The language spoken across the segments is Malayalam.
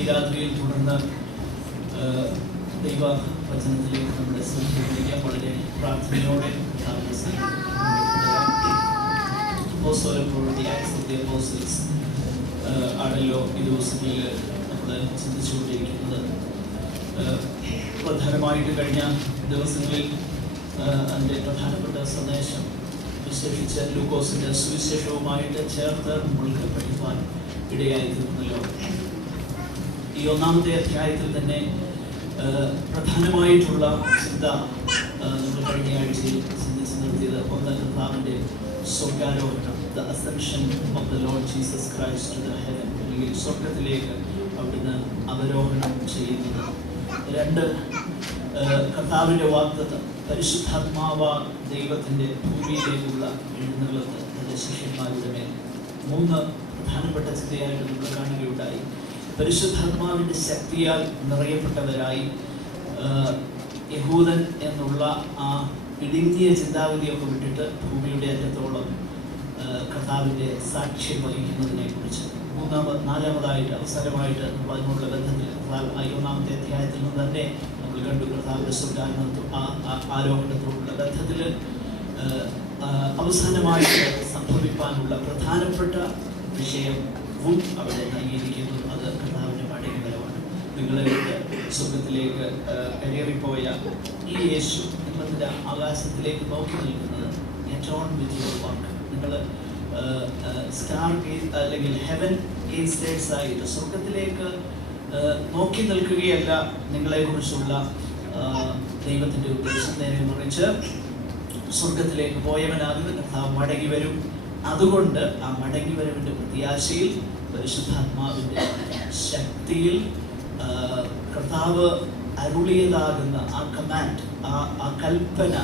ഈ രാത്രിയിൽ തുടർന്ന് ദൈവ വചനത്തിലേക്ക് നമ്മുടെ ശ്രദ്ധിക്കാൻ വളരെ പ്രാർത്ഥനയോടെ ആണല്ലോ ഈ ദിവസങ്ങളിൽ നമ്മൾ ചിന്തിച്ചുകൊണ്ടിരിക്കുന്നത്. പ്രധാനമായിട്ട് കഴിഞ്ഞ ദിവസങ്ങളിൽ അതിൻ്റെ പ്രധാനപ്പെട്ട സന്ദേശം വിശേഷിച്ച് ലൂക്കോസിൻ്റെ സുവിശേഷവുമായിട്ട് ചേർത്ത് നമ്മൾക്ക് പഠിക്കുവാൻ ഇടയായി തീർന്നല്ലോ. ഈ ഒന്നാമത്തെ അധ്യായത്തിൽ തന്നെ പ്രധാനമായിട്ടുള്ള ചിന്ത നമ്മൾ കഴിഞ്ഞ ആഴ്ചയിൽ ചിന്തിച്ച് നിർത്തിയത് ഒന്ന് കർത്താവിൻ്റെ സ്വർഗാരോഹണം, the ascension of the Lord Jesus Christ to the heaven, അല്ലെങ്കിൽ സ്വർഗത്തിലേക്ക് അവിടുന്ന് അവരോഹണം ചെയ്യുന്നത്. രണ്ട്, കർത്താവിൻ്റെ വാഗ്ദത്തം, പരിശുദ്ധാത്മാവ ദൈവത്തിൻ്റെ ഭൂമിയിലേക്കുള്ള എഴുന്നള്ളത്ത് തൻ്റെ ശിഷ്യന്മാരുടെ മേൽ. മൂന്ന്, പ്രധാനപ്പെട്ട ചിന്തയായിട്ട് നമ്മൾ കാണുകയുണ്ടായി, പരിശുദ്ധാത്മാവിൻ്റെ ശക്തിയാൽ നിറയപ്പെട്ടവരായി യഹൂദൻ എന്നുള്ള ആ ഇടുങ്ങിയ ചിന്താഗതിയൊക്കെ വിട്ടിട്ട് ഭൂമിയുടെ അറ്റത്തോളം കർത്താവിൻ്റെ സാക്ഷ്യം വഹിക്കുന്നതിനെ കുറിച്ച്. നാലാമതായിട്ട് അവസരമായിട്ട് നമ്മൾ അതിനുള്ള ബന്ധത്തിൽ ഒന്നാമത്തെ അധ്യായത്തിൽ നിന്ന് തന്നെ നമ്മൾ കണ്ടു കർത്താവിൻ്റെ ആരോഹണത്തോടുള്ള ബന്ധത്തിൽ അവസാനമായിട്ട് സംഭവിക്കാനുള്ള പ്രധാനപ്പെട്ട വിഷയവും അവിടെ നൽകിയിരിക്കുന്നു. അത് കർത്താവിൻ്റെ മടങ്ങിവരവാണ്. നിങ്ങളെ സ്വർഗത്തിലേക്ക് കയറിപ്പോയ ഈ യേശു നിങ്ങളുടെ ആകാശത്തിലേക്ക് നോക്കി നിൽക്കുന്നത് നിങ്ങൾ സ്റ്റാർ അല്ലെങ്കിൽ ഹെവൻ ഗേറ്റ്സ് ആയിട്ട് സ്വർഗത്തിലേക്ക് നോക്കി നിൽക്കുകയല്ല നിങ്ങളെക്കുറിച്ചുള്ള ദൈവത്തിൻ്റെ ഉദ്ദേശം. നേരെ മറിച്ച് സ്വർഗത്തിലേക്ക് പോയവനാകുന്ന കർത്താവ് മടങ്ങി വരും. അതുകൊണ്ട് ആ മടങ്ങി വരവിൻ്റെ പ്രത്യാശയിൽ പരിശുദ്ധാത്മാവിൻ്റെ ശക്തിയിൽ കർത്താവ് അരുളിയതാകുന്ന ആ കമാൻഡ്, ആ കൽപ്പന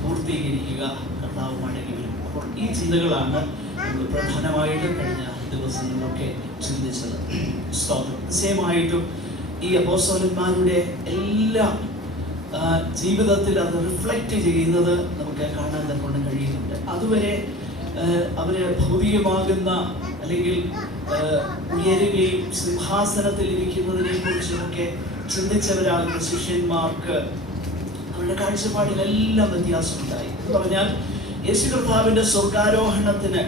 പൂർത്തീകരിക്കുക, കർത്താവ് മടങ്ങി വരും. അപ്പോൾ ഈ ചിന്തകളാണ് നമ്മൾ പ്രധാനമായിട്ട് കഴിഞ്ഞ ദിവസങ്ങളിലൊക്കെ ചിന്തിച്ചത്. നിശ്ചയമായിട്ടും ഈ അപ്പോസ്തലന്മാരുടെ എല്ലാം ജീവിതത്തിൽ അത് റിഫ്ലക്റ്റ് ചെയ്യുന്നത് നമുക്ക് കാണാൻ തന്നെ കഴിയുന്നുണ്ട്. അതുവരെ അവര് ഭൗതികമാകുന്ന അല്ലെങ്കിൽ ഉയരുകയും സിംഹാസനത്തിൽ ഇരിക്കുന്നതിനെ കുറിച്ചുമൊക്കെ ചിന്തിച്ചവരാകുന്ന ശിഷ്യന്മാർക്ക് അവരുടെ കാഴ്ചപ്പാടിലെല്ലാം വ്യത്യാസമുണ്ടായി. എന്ന് പറഞ്ഞാൽ യേശു കർത്താവിൻ്റെ സ്വർഗാരോഹണത്തിന്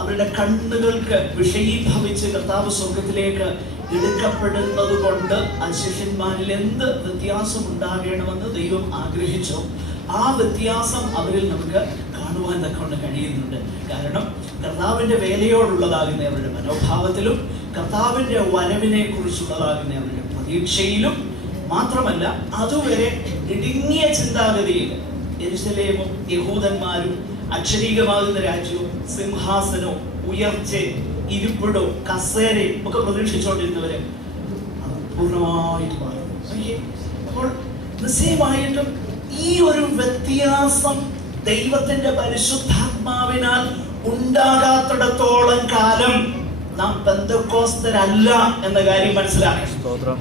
അവരുടെ കണ്ണുകൾക്ക് വിഷയീഭവിച്ച് കർത്താവ് സ്വർഗത്തിലേക്ക് എടുക്കപ്പെടുന്നത് കൊണ്ട് ആ ശിഷ്യന്മാരിൽ എന്ത് വ്യത്യാസം ഉണ്ടാകണമെന്ന് ദൈവം ആഗ്രഹിച്ചോ ആ വ്യത്യാസം അവരിൽ നമുക്ക് കാണുവാൻ തക്കൊണ്ട് കഴിയുന്നുണ്ട്. കാരണം കർത്താവിൻ്റെ വേലയോടുള്ളതാകുന്ന അവരുടെ മനോഭാവത്തിലും കർത്താവിൻ്റെ വരവിനെ കുറിച്ചുള്ളതാകുന്ന അവരുടെ പ്രതീക്ഷയിലും മാത്രമല്ല, അതുവരെ ഇടുങ്ങിയ ചിന്താഗതിയിൽ യെരൂശലേമും യഹൂദന്മാരും അക്ഷരീകമാകുന്ന രാജ്യവും സിംഹാസനവും ഉയർച്ചയും ഇരിപ്പിടവും കസേരയും ഒക്കെ പ്രതീക്ഷിച്ചുകൊണ്ടിരുന്നവര് അത് പൂർണ്ണമായിട്ട് മാറും. അപ്പോൾ നിശ്ചയമായിട്ടും ഈ ഒരു വ്യത്യാസം ദൈവത്തിന്റെ പരിശുദ്ധാത്മാവിനാൽ ഉണ്ടാകാത്തിടത്തോളം കാലം നാം പെന്തക്കോസ്തരല്ല എന്ന കാര്യം മനസ്സിലാക്കണം.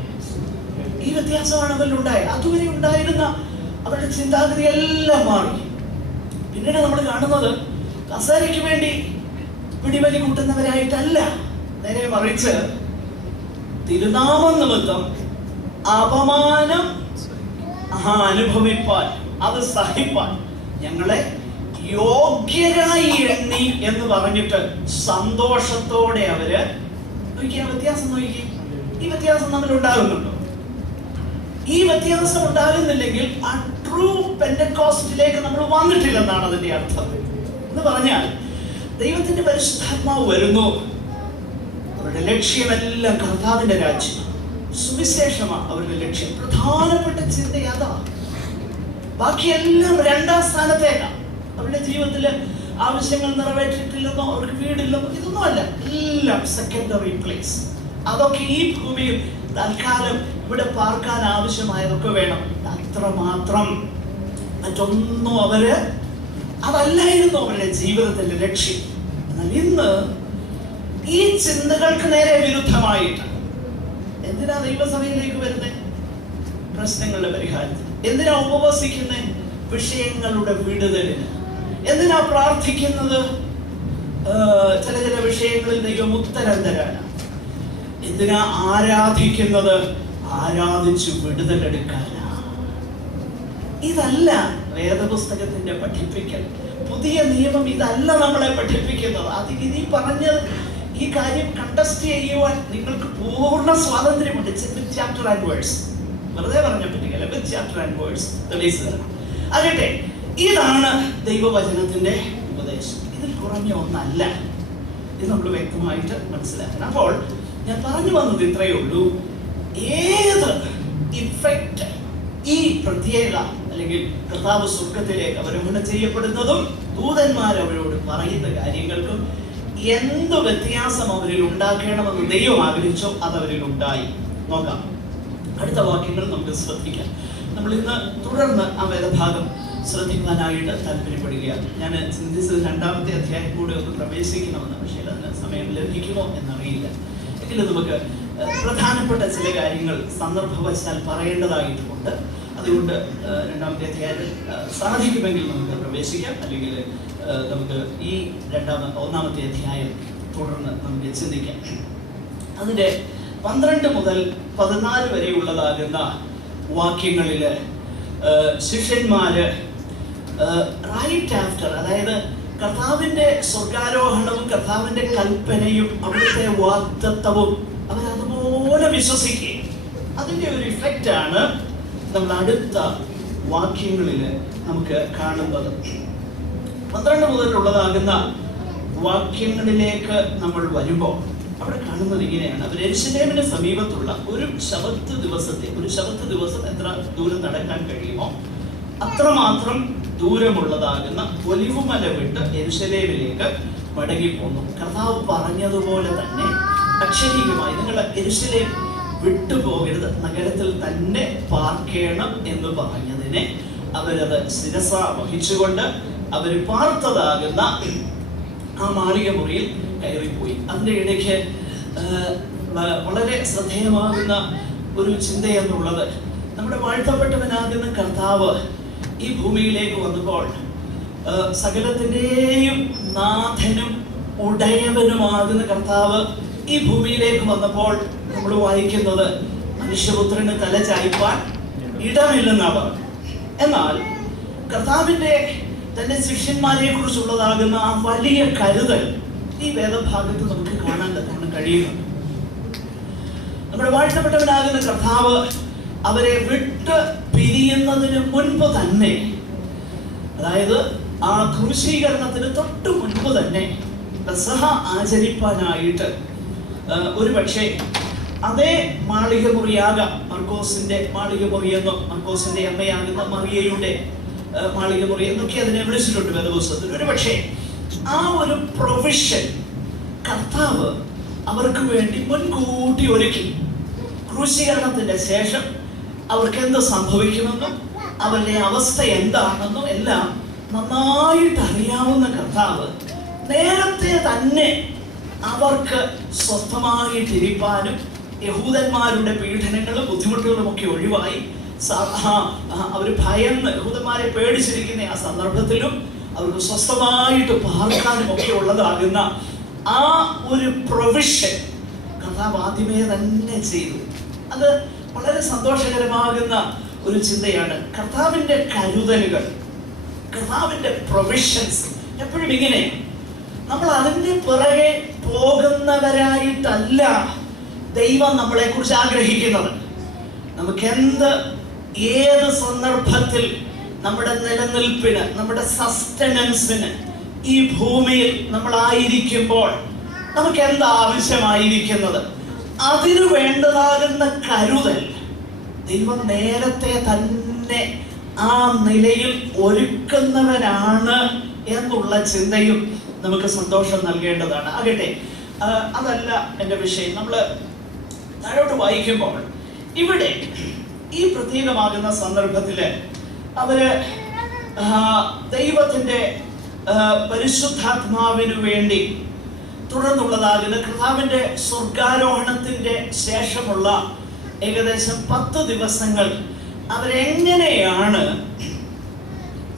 ഈ വ്യത്യാസമാണ് അവരിൽ ഉണ്ടായത്. അതുവരെ ഉണ്ടായിരുന്ന അവരുടെ ചിന്താഗതി എല്ലാം മാറി. പിന്നീട് നമ്മൾ കാണുന്നത് കസേരയ്ക്ക് വേണ്ടി പിടിവലി കൂട്ടുന്നവരായിട്ടല്ല, നേരെ മറിച്ച് തിരുനാമം നിമിത്തം അപമാനം അനുഭവിപ്പാൻ, അത് സഹിപ്പാൻ ഞങ്ങളെ യോഗ്യരായി എണ്ണി എന്ന് പറഞ്ഞിട്ട് സന്തോഷത്തോടെ അവര് വ്യത്യാസം നോക്കി. ഈ വ്യത്യാസം നമ്മൾ ഉണ്ടാകുന്നുണ്ടോ? ഈ വ്യത്യാസം ഉണ്ടാകുന്നില്ലെങ്കിൽ ആ ട്രൂ പെന്തക്കോസ്റ്റിലേക്ക് നമ്മൾ വന്നിട്ടില്ലെന്നാണ് അതിന്റെ അർത്ഥം. എന്ന് പറഞ്ഞാൽ ദൈവത്തിന്റെ പരിശുദ്ധാത്മാവ് വരുന്നു, അവരുടെ ലക്ഷ്യമെല്ലാം കർത്താവിന്റെ രാജ്യം, സുവിശേഷമാണ് അവരുടെ ലക്ഷ്യം. പ്രധാനപ്പെട്ട ചിന്ത അതാ. ബാക്കിയെല്ലാം രണ്ടാം സ്ഥാനത്തേക്കാണ്. അവരുടെ ജീവിതത്തില് ആവശ്യങ്ങൾ നിറവേറ്റിട്ടില്ലെന്നോ അവർക്ക് വീടില്ലെന്നോ ഇതൊന്നും അല്ല, എല്ലാം സെക്കൻഡറി പ്ലേസ്. അതൊക്കെ ഈ ഭൂമിയിൽ തൽക്കാലം ഇവിടെ പാർക്കാൻ ആവശ്യമായതൊക്കെ വേണം, അത്രമാത്രം. മറ്റൊന്നും അതല്ലായിരുന്നു അവരുടെ ജീവിതത്തിന്റെ ലക്ഷ്യം. എന്നാൽ ഇന്ന് ഈ ചിന്തകൾക്ക് നേരെ വിരുദ്ധമായിട്ട് എന്തിനാ ദൈവസഭയിലേക്ക് വരുന്നത്? പ്രശ്നങ്ങളുടെ പരിഹാരത്തിന്. എന്തിനാ ഉപവസിക്കുന്നത്? വിഷയങ്ങളുടെ വിടുതലിന്. എന്തിനാ പ്രാർത്ഥിക്കുന്നത്? ചില വിഷയങ്ങളിൽ ദൈവം ഉത്തരം തരാനാണ്. എന്തിനാ ആരാധിക്കുന്നത്? ആരാധിച്ചു വിടുതലെടുക്കാനാ. ഇതല്ല വേദപുസ്തകത്തിന്റെ പഠിപ്പിക്കൽ. പുതിയ നിയമം ഇതല്ല നമ്മളെ പഠിപ്പിക്കുന്നത്. അതിന് പറഞ്ഞ് ഈ കാര്യം കണ്ടസ്റ്റ് ചെയ്യുവാൻ നിങ്ങൾക്ക് പൂർണ്ണ സ്വാതന്ത്ര്യമുണ്ട്. ചാപ്റ്റർ ആൻഡ് വേഴ്സ് വെറുതെ പറഞ്ഞ പറ്റില്ല. ചാപ്റ്റർ ആൻഡ് വേഴ്സ് തെളിയിച്ചു തരണം. ആകട്ടെ, ഇതാണ് ദൈവവചനത്തിന്റെ ഉപദേശം. ഇതിൽ കുറഞ്ഞ ഒന്നല്ല. ഇത് നമ്മൾ വ്യക്തമായിട്ട് മനസ്സിലാക്കണം. അപ്പോൾ ഞാൻ പറഞ്ഞു വന്നത് ഇത്രയേ ഉള്ളൂ. ഏത് ഇഫക്റ്റ് ഈ പ്രത്യേക അല്ലെങ്കിൽ കർത്താവ് സ്വർഗത്തിലേക്ക് അവരോഹണം ചെയ്യപ്പെടുന്നതും ദൂതന്മാർ അവരോട് പറയുന്ന കാര്യങ്ങൾക്കും എന്ത് വ്യത്യാസം അവരിൽ ഉണ്ടാക്കണമെന്ന് ദൈവം ആഗ്രഹിച്ചോ അത് അവരിൽ ഉണ്ടായി. നോക്കാം, അടുത്ത വാക്യങ്ങൾ നമുക്ക് ശ്രദ്ധിക്കാം. നമ്മൾ ഇന്ന് തുടർന്ന് ആ വേദഭാഗം ശ്രദ്ധിക്കാനായിട്ട് താല്പര്യപ്പെടുകയാണ്. ഞാൻ ചിന്തിച്ചത് രണ്ടാമത്തെ അധ്യായം കൂടെ ഒന്ന് പ്രവേശിക്കണമെന്ന്, പക്ഷേ അതിന് സമയം ലഭിക്കുമോ എന്നറിയില്ല. എങ്കിലും നമുക്ക് പ്രധാനപ്പെട്ട ചില കാര്യങ്ങൾ സന്ദർഭവശാൽ പറയേണ്ടതായിട്ടുമുണ്ട്. അതുകൊണ്ട് രണ്ടാമത്തെ അധ്യായം സാധിക്കുമെങ്കിൽ നമുക്ക് പ്രവേശിക്കാം, അല്ലെങ്കിൽ നമുക്ക് ഈ ഒന്നാമത്തെ അധ്യായം തുടർന്ന് നമുക്ക് ചിന്തിക്കാം. അതിൻ്റെ 12 മുതൽ 14 വരെയുള്ളതാകുന്ന വാക്യങ്ങളിൽ ശിഷ്യന്മാര് റൈറ്റ് ആഫ്റ്റർ, അതായത് കർത്താവിൻ്റെ സ്വർഗാരോഹണവും കർത്താവിൻ്റെ കൽപ്പനയും അവിടുത്തെ വാഗ്ദത്തവും അവരതുപോലെ വിശ്വസിക്കുകയും അതിൻ്റെ ഒരു ഇഫക്റ്റാണ് നമ്മൾ അടുത്ത വാക്യങ്ങളിൽ നമുക്ക് കാണുന്നത്. 12 മുതലുള്ളതാകുന്ന വാക്യങ്ങളിലേക്ക് നമ്മൾ വരുമ്പോൾ അവിടെ കാണുന്നത് ഇങ്ങനെയാണ്. അവർ യെരൂശലേമിന് സമീപത്തുള്ള ഒരു ശബത്ത് ദിവസം എത്ര ദൂരം നടക്കാൻ കഴിയുമോ അത്രമാത്രം ദൂരമുള്ളതാകുന്ന ഒലിവുമല വിട്ട് യെരൂശലേമിലേക്ക് മടങ്ങിപ്പോന്നു. കർത്താവ് പറഞ്ഞതുപോലെ തന്നെ അക്ഷരീകമായി നിങ്ങൾ യെരൂശലേം വിട്ടുപോകരുത്, നഗരത്തിൽ തന്നെ പാർക്കണം എന്ന് പറഞ്ഞതിനെ അവരത് ശിരസ വഹിച്ചുകൊണ്ട് അവർ പാർത്തതാകുന്ന ആ മാളിക മുറിയിൽ കയറിപ്പോയി. അതിൻ്റെ ഇടയ്ക്ക് വളരെ ശ്രദ്ധേയമാകുന്ന ഒരു ചിന്തയെന്നുള്ളത്, നമ്മുടെ വാഴ്ത്തപ്പെട്ടവനാകുന്ന കർത്താവ് ഈ ഭൂമിയിലേക്ക് വന്നപ്പോൾ സകലത്തിൻ്റെയും നാഥനും ഉടയവനുമാകുന്ന കർത്താവ് ഈ ഭൂമിയിലേക്ക് വന്നപ്പോൾ നമ്മൾ വായിക്കുന്നത് മനുഷ്യപുത്രന് തല ചായ്പാൻ ഇടമില്ലെന്നവർ. എന്നാൽ കർത്താവിൻ്റെ തൻ്റെ ശിഷ്യന്മാരെ കുറിച്ചുള്ളതാകുന്ന ആ വലിയ കരുതൽ ഈ വേദഭാഗത്ത് നമുക്ക് കാണാൻ കഴിയുന്നുണ്ട്. നമ്മുടെ വാഴ്ത്തപ്പെട്ടവനാകുന്ന കർത്താവ് അവരെ വിട്ട് പിരിയുന്നതിന് മുൻപ് തന്നെ, അതായത് ആ ക്രൂശീകരണത്തിന് തൊട്ട് മുൻപ് തന്നെ പെസഹ ആചരിപ്പാനായിട്ട് ഒരു പക്ഷേ അതേ മാളിക മുറിയാകാം, മർക്കോസിന്റെ മാളിക മുറിയെന്നോ മർക്കോസിന്റെ അമ്മയാകുന്ന മറിയയുടെ മാളിക മുറി എന്നൊക്കെ അതിനെ വിളിച്ചിട്ടുണ്ട് വേദപുസ്തകത്തിൽ. ഒരു പക്ഷേ ആ ഒരു പ്രൊവിഷൻ കർത്താവ് അവർക്ക് വേണ്ടി മുൻകൂട്ടി ഒരുക്കി. ക്രൂശീകരണത്തിന്റെ ശേഷം അവർക്ക് എന്ത് സംഭവിക്കുമെന്നും അവരുടെ അവസ്ഥ എന്താണെന്നും എല്ലാം നന്നായിട്ട് അറിയാവുന്ന കർത്താവ് നേരത്തെ തന്നെ അവർക്ക് സ്വസ്ഥമായിട്ടിരിപ്പാനും യഹൂദന്മാരുടെ പീഡനങ്ങളും ബുദ്ധിമുട്ടുകളും ഒക്കെ ഒഴിവായി അവർ ഭയന്ന് യഹൂദന്മാരെ പേടിച്ചിരിക്കുന്ന ആ സന്ദർഭത്തിലും അവർക്ക് സ്വസ്ഥമായിട്ട് പാർക്കാനും ഒക്കെ ഉള്ളതാകുന്ന ആ ഒരു പ്രൊവിഷൻ കർത്താവ് ആദ്യമേ തന്നെ ചെയ്തു. അത് വളരെ സന്തോഷകരമാകുന്ന ഒരു ചിന്തയാണ്. കർത്താവിൻ്റെ കരുതലുകൾ, കർത്താവിൻ്റെ പ്രൊവിഷൻസ് എപ്പോഴും ഇങ്ങനെ നമ്മൾ അതിൻ്റെ പിറകെ പോകുന്നവരായിട്ടല്ല ദൈവം നമ്മളെ കുറിച്ച് ആഗ്രഹിക്കുന്നത്. നമുക്കെന്ത് ഏത് സന്ദർഭത്തിൽ നമ്മുടെ നിലനിൽപ്പിന്, നമ്മുടെ സസ്റ്റനൻസിന് ഈ ഭൂമിയിൽ നമ്മളായിരിക്കുമ്പോൾ നമുക്ക് എന്ത് ആവശ്യമായിരിക്കുന്നത് അതിനു വേണ്ടതാകുന്ന കരുതൽ ദൈവം നേരത്തെ തന്നെ ആ നിലയിൽ ഒരുക്കുന്നവനാണ് എന്നുള്ള ചിന്തയും നമുക്ക് സന്തോഷം നൽകേണ്ടതാണ്. ആകട്ടെ, അതല്ല എൻ്റെ വിഷയം. നമ്മൾ താഴോട്ട് വായിക്കുമ്പോൾ ഇവിടെ ഈ പ്രത്യേകമാകുന്ന സന്ദർഭത്തിൽ അവര് ദൈവത്തിൻ്റെ പരിശുദ്ധാത്മാവിനു വേണ്ടി തുടർന്നുള്ളതാകുന്ന കർത്താവിൻ്റെ സ്വർഗാരോഹണത്തിൻ്റെ ശേഷമുള്ള ഏകദേശം 10 ദിവസങ്ങൾ അവരെങ്ങനെയാണ്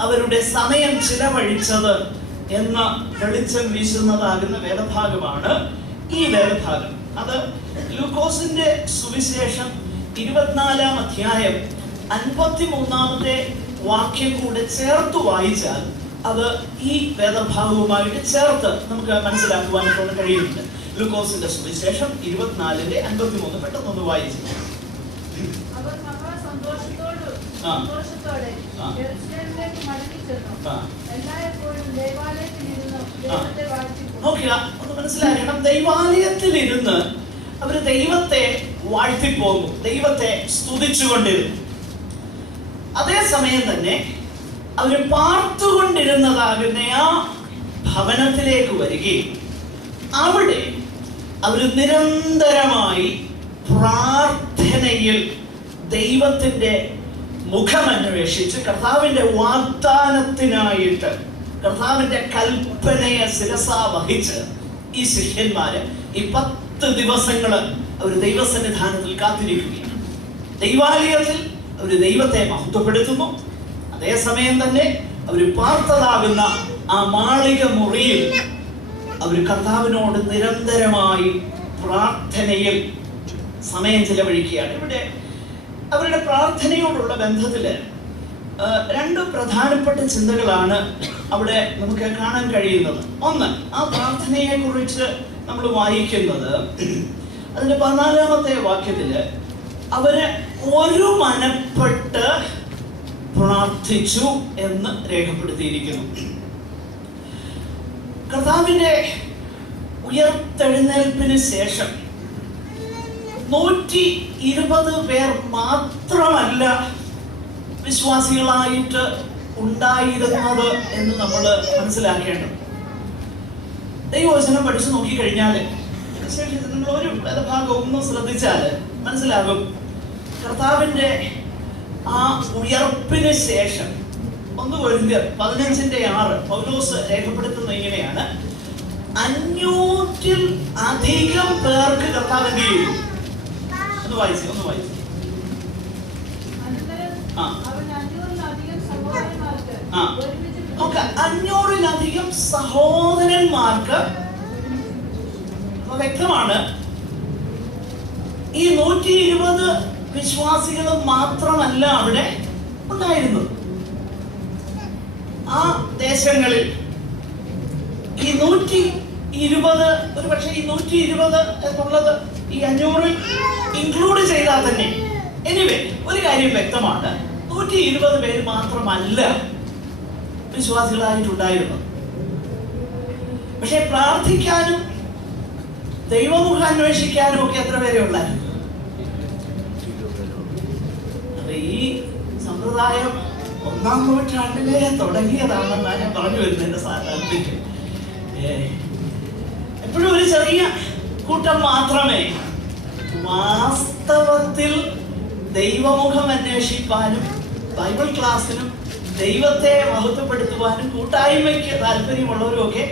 അവരുടെ സമയം ചിലവഴിച്ചത് എന്ന വെളിച്ചം വീശുന്നതാകുന്ന വേദഭാഗമാണ് ഈ വേദഭാഗം അത് ലൂക്കോസിന്റെ സുവിശേഷം 24-ാം അധ്യായം 53-ാമത്തെ വാക്യം കൂടെ ചേർത്ത് വായിച്ചാൽ അത് ഈ വേദഭാഗവുമായിട്ട് ചേർത്ത് നമുക്ക് മനസ്സിലാക്കുവാനായിട്ട് കഴിയുന്നുണ്ട്. ലൂക്കോസിന്റെ സുവിശേഷം 24-ന്റെ 53 പെട്ടെന്നൊന്ന് വായിച്ചു. നോക്കുക, ഒന്ന് മനസ്സിലാക്കണം. ദൈവാലയത്തിലിരുന്ന് അവര് ദൈവത്തെ വാഴ്ത്തിപ്പോകും, ദൈവത്തെ സ്തുതിച്ചുകൊണ്ടിരുന്നു. അതേസമയം തന്നെ അവര് പാർത്തുകൊണ്ടിരുന്നതാകുന്ന ആ ഭവനത്തിലേക്ക് വരികയും അവിടെ അവര് നിരന്തരമായി പ്രാർത്ഥനയിൽ ദൈവത്തിന്റെ മുഖമന്വേഷിച്ച് കർത്താവിന്റെ വാഗ്ദാനത്തിനായിട്ട് കർത്താവിന്റെ കൽപ്പനയെ ശിരസാ വഹിച്ച് ഈ ശിഷ്യന്മാര് ഈ 10 ദിവസങ്ങള് അവർ ദൈവസന്നിധാനത്തിൽ കാത്തിരിക്കുകയാണ്. ദൈവാലയത്തിൽ അവർ ദൈവത്തെ മഹത്വപ്പെടുത്തുന്നു. അതേസമയം തന്നെ അവർ പാർത്തതാകുന്ന ആ മാളിക മുറിയിൽ അവർ കർത്താവിനോട് നിരന്തരമായി പ്രാർത്ഥനയിൽ സമയം ചെലവഴിക്കുകയാണ്. ഇവിടെ അവരുടെ പ്രാർത്ഥനയോടുള്ള ബന്ധത്തില് 2 പ്രധാനപ്പെട്ട ചിന്തകളാണ് അവിടെ നമുക്ക് കാണാൻ കഴിയുന്നത്. ഒന്ന്, ആ പ്രാർത്ഥനയെ കുറിച്ച് നമ്മൾ വായിക്കുന്നത് അതിന്റെ 14-ാമത്തെ വാക്യത്തില് അവര് ഒരു മനപ്പെട്ട് പ്രാർത്ഥിച്ചു എന്ന് രേഖപ്പെടുത്തിയിരിക്കുന്നു. കർത്താവിന്റെ ഉയർത്തെഴുന്നേൽപ്പിന് ശേഷം 120 പേർ മാത്രമല്ല വിശ്വാസികളായിട്ട് ഉണ്ടായിരുന്നത് എന്ന് നമ്മൾ മനസ്സിലാക്കേണ്ടത്. ദൈവവചനം പഠിച്ചു നോക്കിക്കഴിഞ്ഞാൽ നിങ്ങൾ ഒരു ഭാഗം ഒന്ന് ശ്രദ്ധിച്ചാൽ മനസ്സിലാകും. കർത്താവിന്റെ ആ ഉയർപ്പിന് ശേഷം 1 കൊരിന്ത്യർ 15:6 പൗലോസ് രേഖപ്പെടുത്തുന്നത് ഇങ്ങനെയാണ്: 500-ൽ അധികം പേർക്ക് കർത്താവ് എന്ത് ചെയ്തു? ഒന്ന് വായിച്ചു. 500-ലധികം സഹോദരന്മാർക്ക്. വ്യക്തമാണ്, ഈ 120 വിശ്വാസികൾ മാത്രമല്ല അവിടെ ഉണ്ടായിരുന്നത്. ആ ദേശങ്ങളിൽ ഈ 120, ഒരു പക്ഷേ ഈ 120 എന്നുള്ളത് ഈ 500-ൽ ഇൻക്ലൂഡ് ചെയ്താൽ തന്നെ എനിവേ ഒരു കാര്യം വ്യക്തമാണ്, 120 പേര് മാത്രമല്ല വിശ്വാസികളായിട്ടുണ്ടായിരുന്നത്. പക്ഷെ പ്രാർത്ഥിക്കാനും ദൈവമുഖം അന്വേഷിക്കാനും ഒക്കെ എത്ര പേരെ ഉണ്ടായിരുന്നു? അപ്പൊ ഈ സമ്പ്രദായം 1-ാം നൂറ്റാണ്ടിലെ തുടങ്ങിയതാണെന്നാണ് ഞാൻ പറഞ്ഞു വരുന്നത്. എന്റെ താല്പര്യം എപ്പോഴും ഒരു ചെറിയ കൂട്ടം മാത്രമേ വാസ്തവത്തിൽ ദൈവമുഖം അന്വേഷിക്കാനും ബൈബിൾ ക്ലാസ്സിനും ദൈവത്തെ മഹത്വപ്പെടുത്തുവാനും കൂട്ടായ്മയ്ക്ക് താല്പര്യമുള്ളവരും ഒക്കെ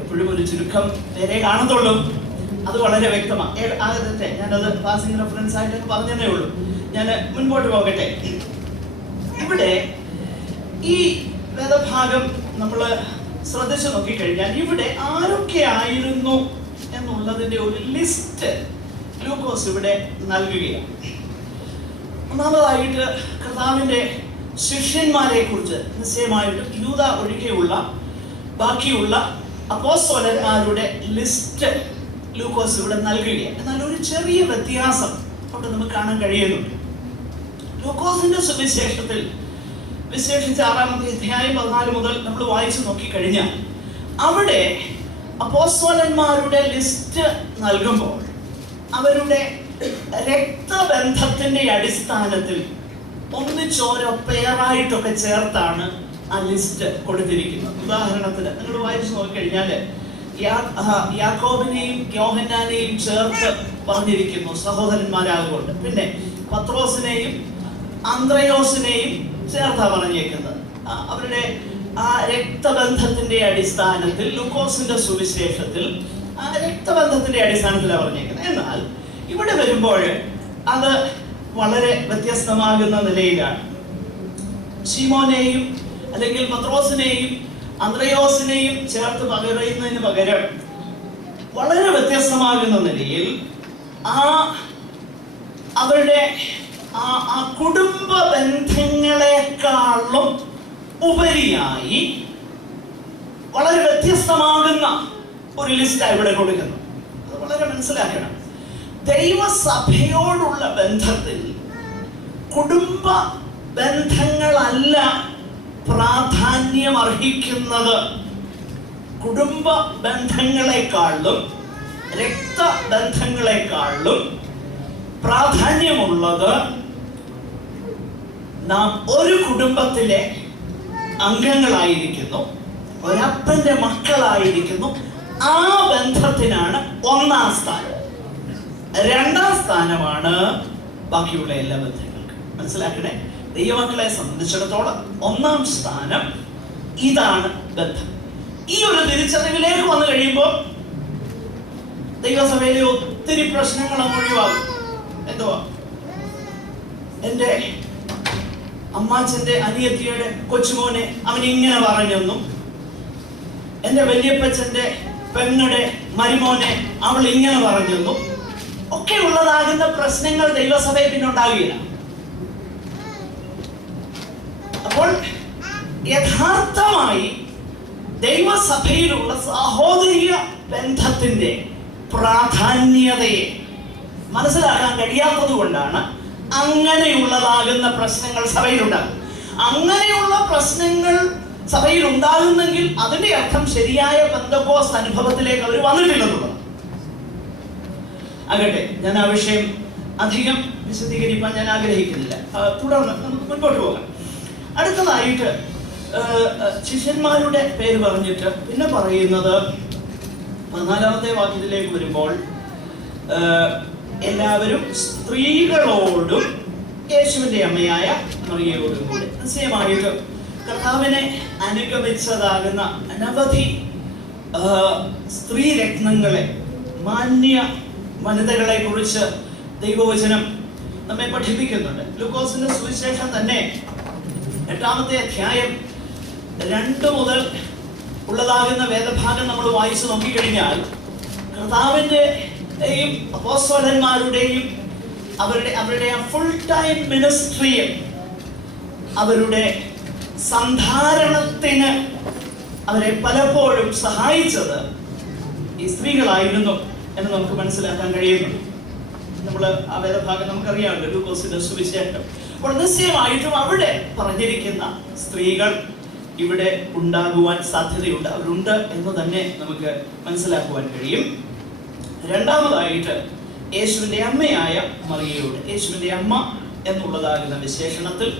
എപ്പോഴും ഒരു ചുരുക്കം പേരെ കാണത്തുള്ളൂ. അത് വളരെ വ്യക്തമാണ്. ആദ്യത്തെ ഞാനത് പാസിംഗ് റെഫറൻസ് ആയിട്ട് പറഞ്ഞതേ ഉള്ളൂ. ഞാൻ മുൻപോട്ട് പോകട്ടെ. ഇവിടെ ഈ വേദഭാഗം നമ്മൾ ശ്രദ്ധിച്ചു നോക്കിക്കഴിഞ്ഞാൽ ഇവിടെ ആരൊക്കെ ആയിരുന്നു എന്നുള്ളതിന്റെ ഒരു ലിസ്റ്റ് ലൂക്കോസ് ഇവിടെ നൽകുകയാണ്. ഒന്നാമതായിട്ട് കർത്താവിന്റെ ശിഷ്യന്മാരെ കുറിച്ച് നിശ്ചയമായിട്ടും യൂദാ ഒഴികെയുള്ള ബാക്കിയുള്ള അപ്പോസ്തലന്മാരുടെ ലിസ്റ്റ് ലൂക്കോസ് ഇവിടെ നൽകുകയാണ്. എന്നാൽ ഒരു ചെറിയ വ്യത്യാസം അവിടെ നമുക്ക് കാണാൻ കഴിയുന്നുണ്ട്. ലൂക്കോസിന്റെ സുവിശേഷത്തിൽ വിശേഷിച്ച് 6-ാമത്തെ അധ്യായം 14 മുതൽ നമ്മൾ വായിച്ചു നോക്കിക്കഴിഞ്ഞാൽ അവിടെ അപ്പോസ്തലന്മാരുടെ ലിസ്റ്റ് നൽകുമ്പോൾ അവരുടെ രക്തബന്ധത്തിന്റെ അടിസ്ഥാനത്തിൽ ഒന്നിച്ചോരോ പേരായിട്ടൊക്കെ ചേർത്താണ് ആ ലിസ്റ്റ് കൊടുത്തിരിക്കുന്നത്. ഉദാഹരണത്തിന് നിങ്ങൾ വായിച്ചു നോക്കിക്കഴിഞ്ഞാൽ യാക്കോബിനെയും യോഹന്നാനെയും ചേർത്ത് പറഞ്ഞിരിക്കുന്നു സഹോദരന്മാരാകൊണ്ട്. പിന്നെ പത്രോസിനെയും അന്ത്രയോസിനെയും ചേർത്താ പറഞ്ഞേക്കുന്നത്. അവരുടെ ആ രക്തബന്ധത്തിന്റെ അടിസ്ഥാനത്തിൽ ലൂക്കോസിന്റെ സുവിശേഷത്തിൽ ആ രക്തബന്ധത്തിന്റെ അടിസ്ഥാനത്തിലാണ് പറഞ്ഞേക്കുന്നത്. എന്നാൽ ഇവിടെ വരുമ്പോൾ അത് വളരെ വ്യത്യസ്തമാകുന്ന നിലയിലാണ്. ശിമോനെയും അല്ലെങ്കിൽ പത്രോസിനെയും അന്ത്രയോസിനെയും ചേർത്ത് പറയുന്നതിന് പകരം വളരെ വ്യത്യസ്തമാകുന്ന നിലയിൽ അവരുടെ ആ കുടുംബ ബന്ധങ്ങളെക്കാളും ഉപരിയായി വളരെ വ്യത്യസ്തമാകുന്ന ഒരു ലിസ്റ്റാണ് ഇവിടെ കൊടുക്കുന്നത്. അത് വളരെ മനസ്സിലാക്കണം. ദൈവസഭയോടുള്ള ബന്ധത്തിൽ കുടുംബ ബന്ധങ്ങളല്ല പ്രാധാന്യം അർഹിക്കുന്നത്. കുടുംബ ബന്ധങ്ങളെക്കാളും രക്തബന്ധങ്ങളെക്കാളും പ്രാധാന്യമുള്ളത് നാം ഒരു കുടുംബത്തിലെ അംഗങ്ങളായിരിക്കുന്നു, ഒരപ്പന്റെ മക്കളായിരിക്കുന്നു. ആ ബന്ധത്തിനാണ് ഒന്നാം സ്ഥാനം. രണ്ടാം സ്ഥാനമാണ് ബാക്കിയുള്ള എല്ലാ ബന്ധങ്ങൾക്കും. മനസ്സിലാക്കണേ, ദൈവമക്കളെ സംബന്ധിച്ചിടത്തോളം ഒന്നാം സ്ഥാനം ഇതാണ് ബന്ധം. ഈ ഒരു തിരിച്ചറിവിലേക്ക് വന്നു കഴിയുമ്പോൾ ദൈവസഭയിലെ ഒത്തിരി പ്രശ്നങ്ങൾ ഒഴിവാകും. എന്തുവാ, എൻ്റെ അമ്മാച്ചന്റെ അനിയത്തിയുടെ കൊച്ചുമോനെ അവൻ ഇങ്ങനെ പറഞ്ഞെന്നും, എൻ്റെ വല്യപ്പച്ചന്റെ പെങ്ങളുടെ മരുമോനെ അവൾ ഇങ്ങനെ പറഞ്ഞെന്നും ഒക്കെ ഉള്ളതാകുന്ന പ്രശ്നങ്ങൾ ദൈവസഭയിൽ പിന്നുണ്ടാകുകയില്ല. അപ്പോൾ യഥാർത്ഥമായി ദൈവസഭയിലുള്ള സഹോദരീയ ബന്ധത്തിന്റെ പ്രാധാന്യതയെ മനസ്സിലാക്കാൻ കഴിയാത്തത് കൊണ്ടാണ് അങ്ങനെയുള്ളതാകുന്ന പ്രശ്നങ്ങൾ സഭയിലുണ്ടാകും. അങ്ങനെയുള്ള പ്രശ്നങ്ങൾ സഭയിൽ ഉണ്ടാകുന്നെങ്കിൽ അതിന്റെ അർത്ഥം ശരിയായ പെന്തക്കോസ്ത് അനുഭവത്തിലേക്ക് അവർ വന്നിട്ടില്ലെന്നുള്ളത്. ആകട്ടെ, ഞാൻ ആ വിഷയം അധികം വിശദീകരിക്കാൻ ഞാൻ ആഗ്രഹിക്കുന്നില്ല. തുടർന്ന് നമുക്ക് മുൻപോട്ട് പോകാം. അടുത്തതായിട്ട് ശിഷ്യന്മാരുടെ പേര് പറഞ്ഞിട്ട് പിന്നെ പറയുന്നത് 14-ാമത്തെ വാക്യത്തിലേക്ക് വരുമ്പോൾ എല്ലാവരും സ്ത്രീകളോടും യേശുവിന്റെ അമ്മയായ മറിയയോടും കൂടെ നിശ്ചയമായിട്ട് കർത്താവിനെ അനുഗമിച്ചതാകുന്ന അനവധി സ്ത്രീരത്നങ്ങളെ, മാന്യ വനിതകളെ കുറിച്ച് ദൈവവചനം നമ്മെ പഠിപ്പിക്കുന്നുണ്ട്. ലൂക്കോസിന്റെ സുവിശേഷം തന്നെ 8-ാമത്തെ അധ്യായം 2 മുതൽ ഉള്ളതാകുന്ന വേദഭാഗം നമ്മൾ വായിച്ചു നോക്കിക്കഴിഞ്ഞാൽ കർത്താവിന്റെയും അപ്പോസ്തലന്മാരുടെയും അവരുടെ ഫുൾ ടൈം മിനിസ്ട്രിയെ, അവരുടെ സന്ധാരണത്തിന് അവരെ പലപ്പോഴും സഹായിച്ചത് ഈ സ്ത്രീകളായിരുന്നു എന്ന് നമുക്ക് മനസ്സിലാക്കാൻ കഴിയുന്നു. നമ്മൾ ആ വേദഭാഗം നമുക്കറിയാമല്ലോ, ലൂക്കോസിന്റെ സുവിശേഷം. അപ്പോൾ നിശ്ചയമായിട്ടും അവിടെ പറഞ്ഞിരിക്കുന്ന സ്ത്രീകൾ ഇവിടെ ഉണ്ടാകുവാൻ സാധ്യതയുണ്ട്, അവരുണ്ട് എന്ന് തന്നെ നമുക്ക് മനസ്സിലാക്കുവാൻ കഴിയും. രണ്ടാമതായിട്ട് യേശുവിന്റെ അമ്മയായ മറിയയോട്, യേശുവിന്റെ അമ്മ എന്നുള്ളതാകുന്ന വിശേഷണത്തിൽ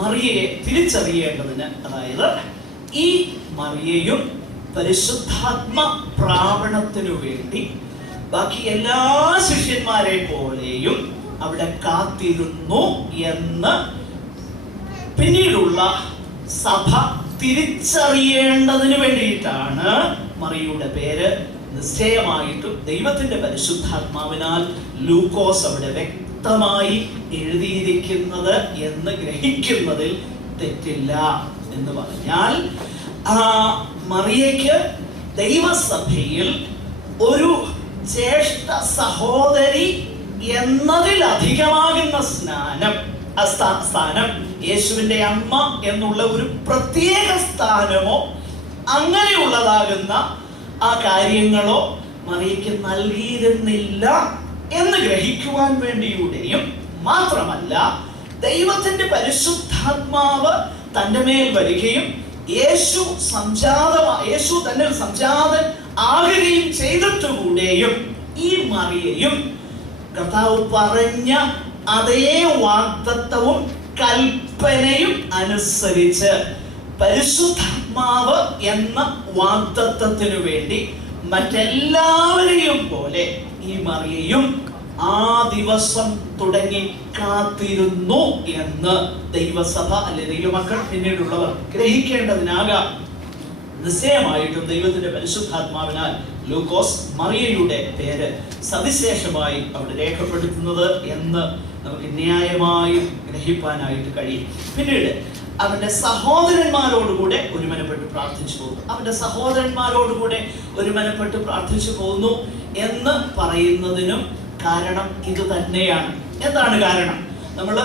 മറിയയെ തിരിച്ചറിയേണ്ടതിന്, അതായത് ഈ മറിയയും പരിശുദ്ധാത്മ പ്രാപണത്തിനു വേണ്ടി ബാക്കി എല്ലാ ശിഷ്യന്മാരെ പോലെയും അവിടെ കാത്തിരുന്നു എന്ന് പിന്നീടുള്ള സഭ തിരിച്ചറിയേണ്ടതിന് വേണ്ടിയിട്ടാണ് മറിയയുടെ പേര് നിശ്ചയമായിട്ടും ദൈവത്തിന്റെ പരിശുദ്ധാത്മാവിനാൽ ലൂക്കോസ് അവിടെ വ്യക്തമായി എഴുതിയിരിക്കുന്നത് എന്ന് ഗ്രഹിക്കുന്നതിൽ തെറ്റില്ല. എന്ന് പറഞ്ഞാൽ മറിയയ്ക്ക് ദൈവസഭയിൽ ഒരു ജ്യേഷ്ഠ സഹോദരി എന്നതിലധികമാകുന്ന സ്ഥാനം യേശുവിന്റെ അമ്മ എന്നുള്ള ഒരു പ്രത്യേക സ്ഥാനമോ അങ്ങനെയുള്ളതാകുന്ന ആ കാര്യങ്ങളോ മറിയയ്ക്ക് നൽകിയിരുന്നില്ല എന്ന് ഗ്രഹിക്കുവാൻ വേണ്ടിയുടെയും മാത്രമല്ല, ദൈവത്തിന്റെ പരിശുദ്ധാത്മാവ് തന്റെ മേൽ വരികയും യേശു തന്നെ സംജാതൻ ആകുകയും ചെയ്തിട്ടുകൂടെയും ഈ മറിയയും കർത്താവ് പറഞ്ഞ അതേ വാഗ്ദത്തവും കൽപ്പനയും അനുസരിച്ച് പരിശുദ്ധാത്മാവ് എന്ന വാഗ്ദത്തത്തിനു വേണ്ടി മറ്റെല്ലാവരെയും പോലെ ഈ മറിയയും ആ ദിവസം തുടങ്ങി കാത്തിരുന്നു എന്ന് ദൈവസഭ അല്ലെ ദൈവമക്കൾ പിന്നീടുള്ളവർ ഗ്രഹിക്കേണ്ടതിനാകാം. നിശ്ചയമായിട്ടും ദൈവത്തിന്റെ പരിശുദ്ധാത്മാവിനാൽ ലൂക്കോസ് മറിയയുടെ പേര് സവിശേഷമായി അവിടെ രേഖപ്പെടുത്തുന്നത് എന്ന് നമുക്ക് ന്യായമായും ഗ്രഹിക്കാനായിട്ട് കഴിയും. പിന്നീട് അവന്റെ സഹോദരന്മാരോടുകൂടെ ഒരുമനപ്പെട്ട് പ്രാർത്ഥിച്ചു പോകുന്നു. അവന്റെ സഹോദരന്മാരോടുകൂടെ ഒരുമനപ്പെട്ട് പ്രാർത്ഥിച്ചു പോകുന്നു എന്ന് പറയുന്നതിനും കാരണം ഇത് തന്നെയാണ്. എന്താണ് കാരണം? നമ്മൾ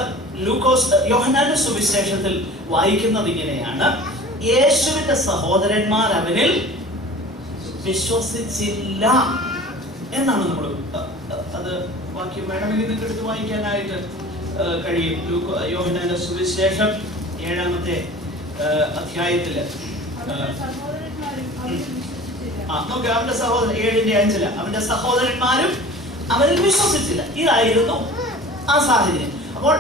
യോഹന്നാന്റെ സുവിശേഷത്തിൽ വായിക്കുന്നത് ഇങ്ങനെയാണ്: യേശുവിന്റെ സഹോദരന്മാർ അവനിൽ വിശ്വസിച്ചില്ല എന്നാണ്. നമ്മൾ അത് വാക്യം വേണമെങ്കിൽ നിങ്ങൾക്ക് എടുത്ത് വായിക്കാനായിട്ട് കഴിയും. യോഹന്നാന്റെ സുവിശേഷം 7-ാമത്തെ അധ്യായത്തില് നോക്കുക, അവന്റെ സഹോദരൻ 7:5 അവന്റെ സഹോദരന്മാരും അവനിൽ വിശ്വസിച്ചില്ല. ഇതായിരുന്നു ആ സാഹചര്യം. അപ്പോൾ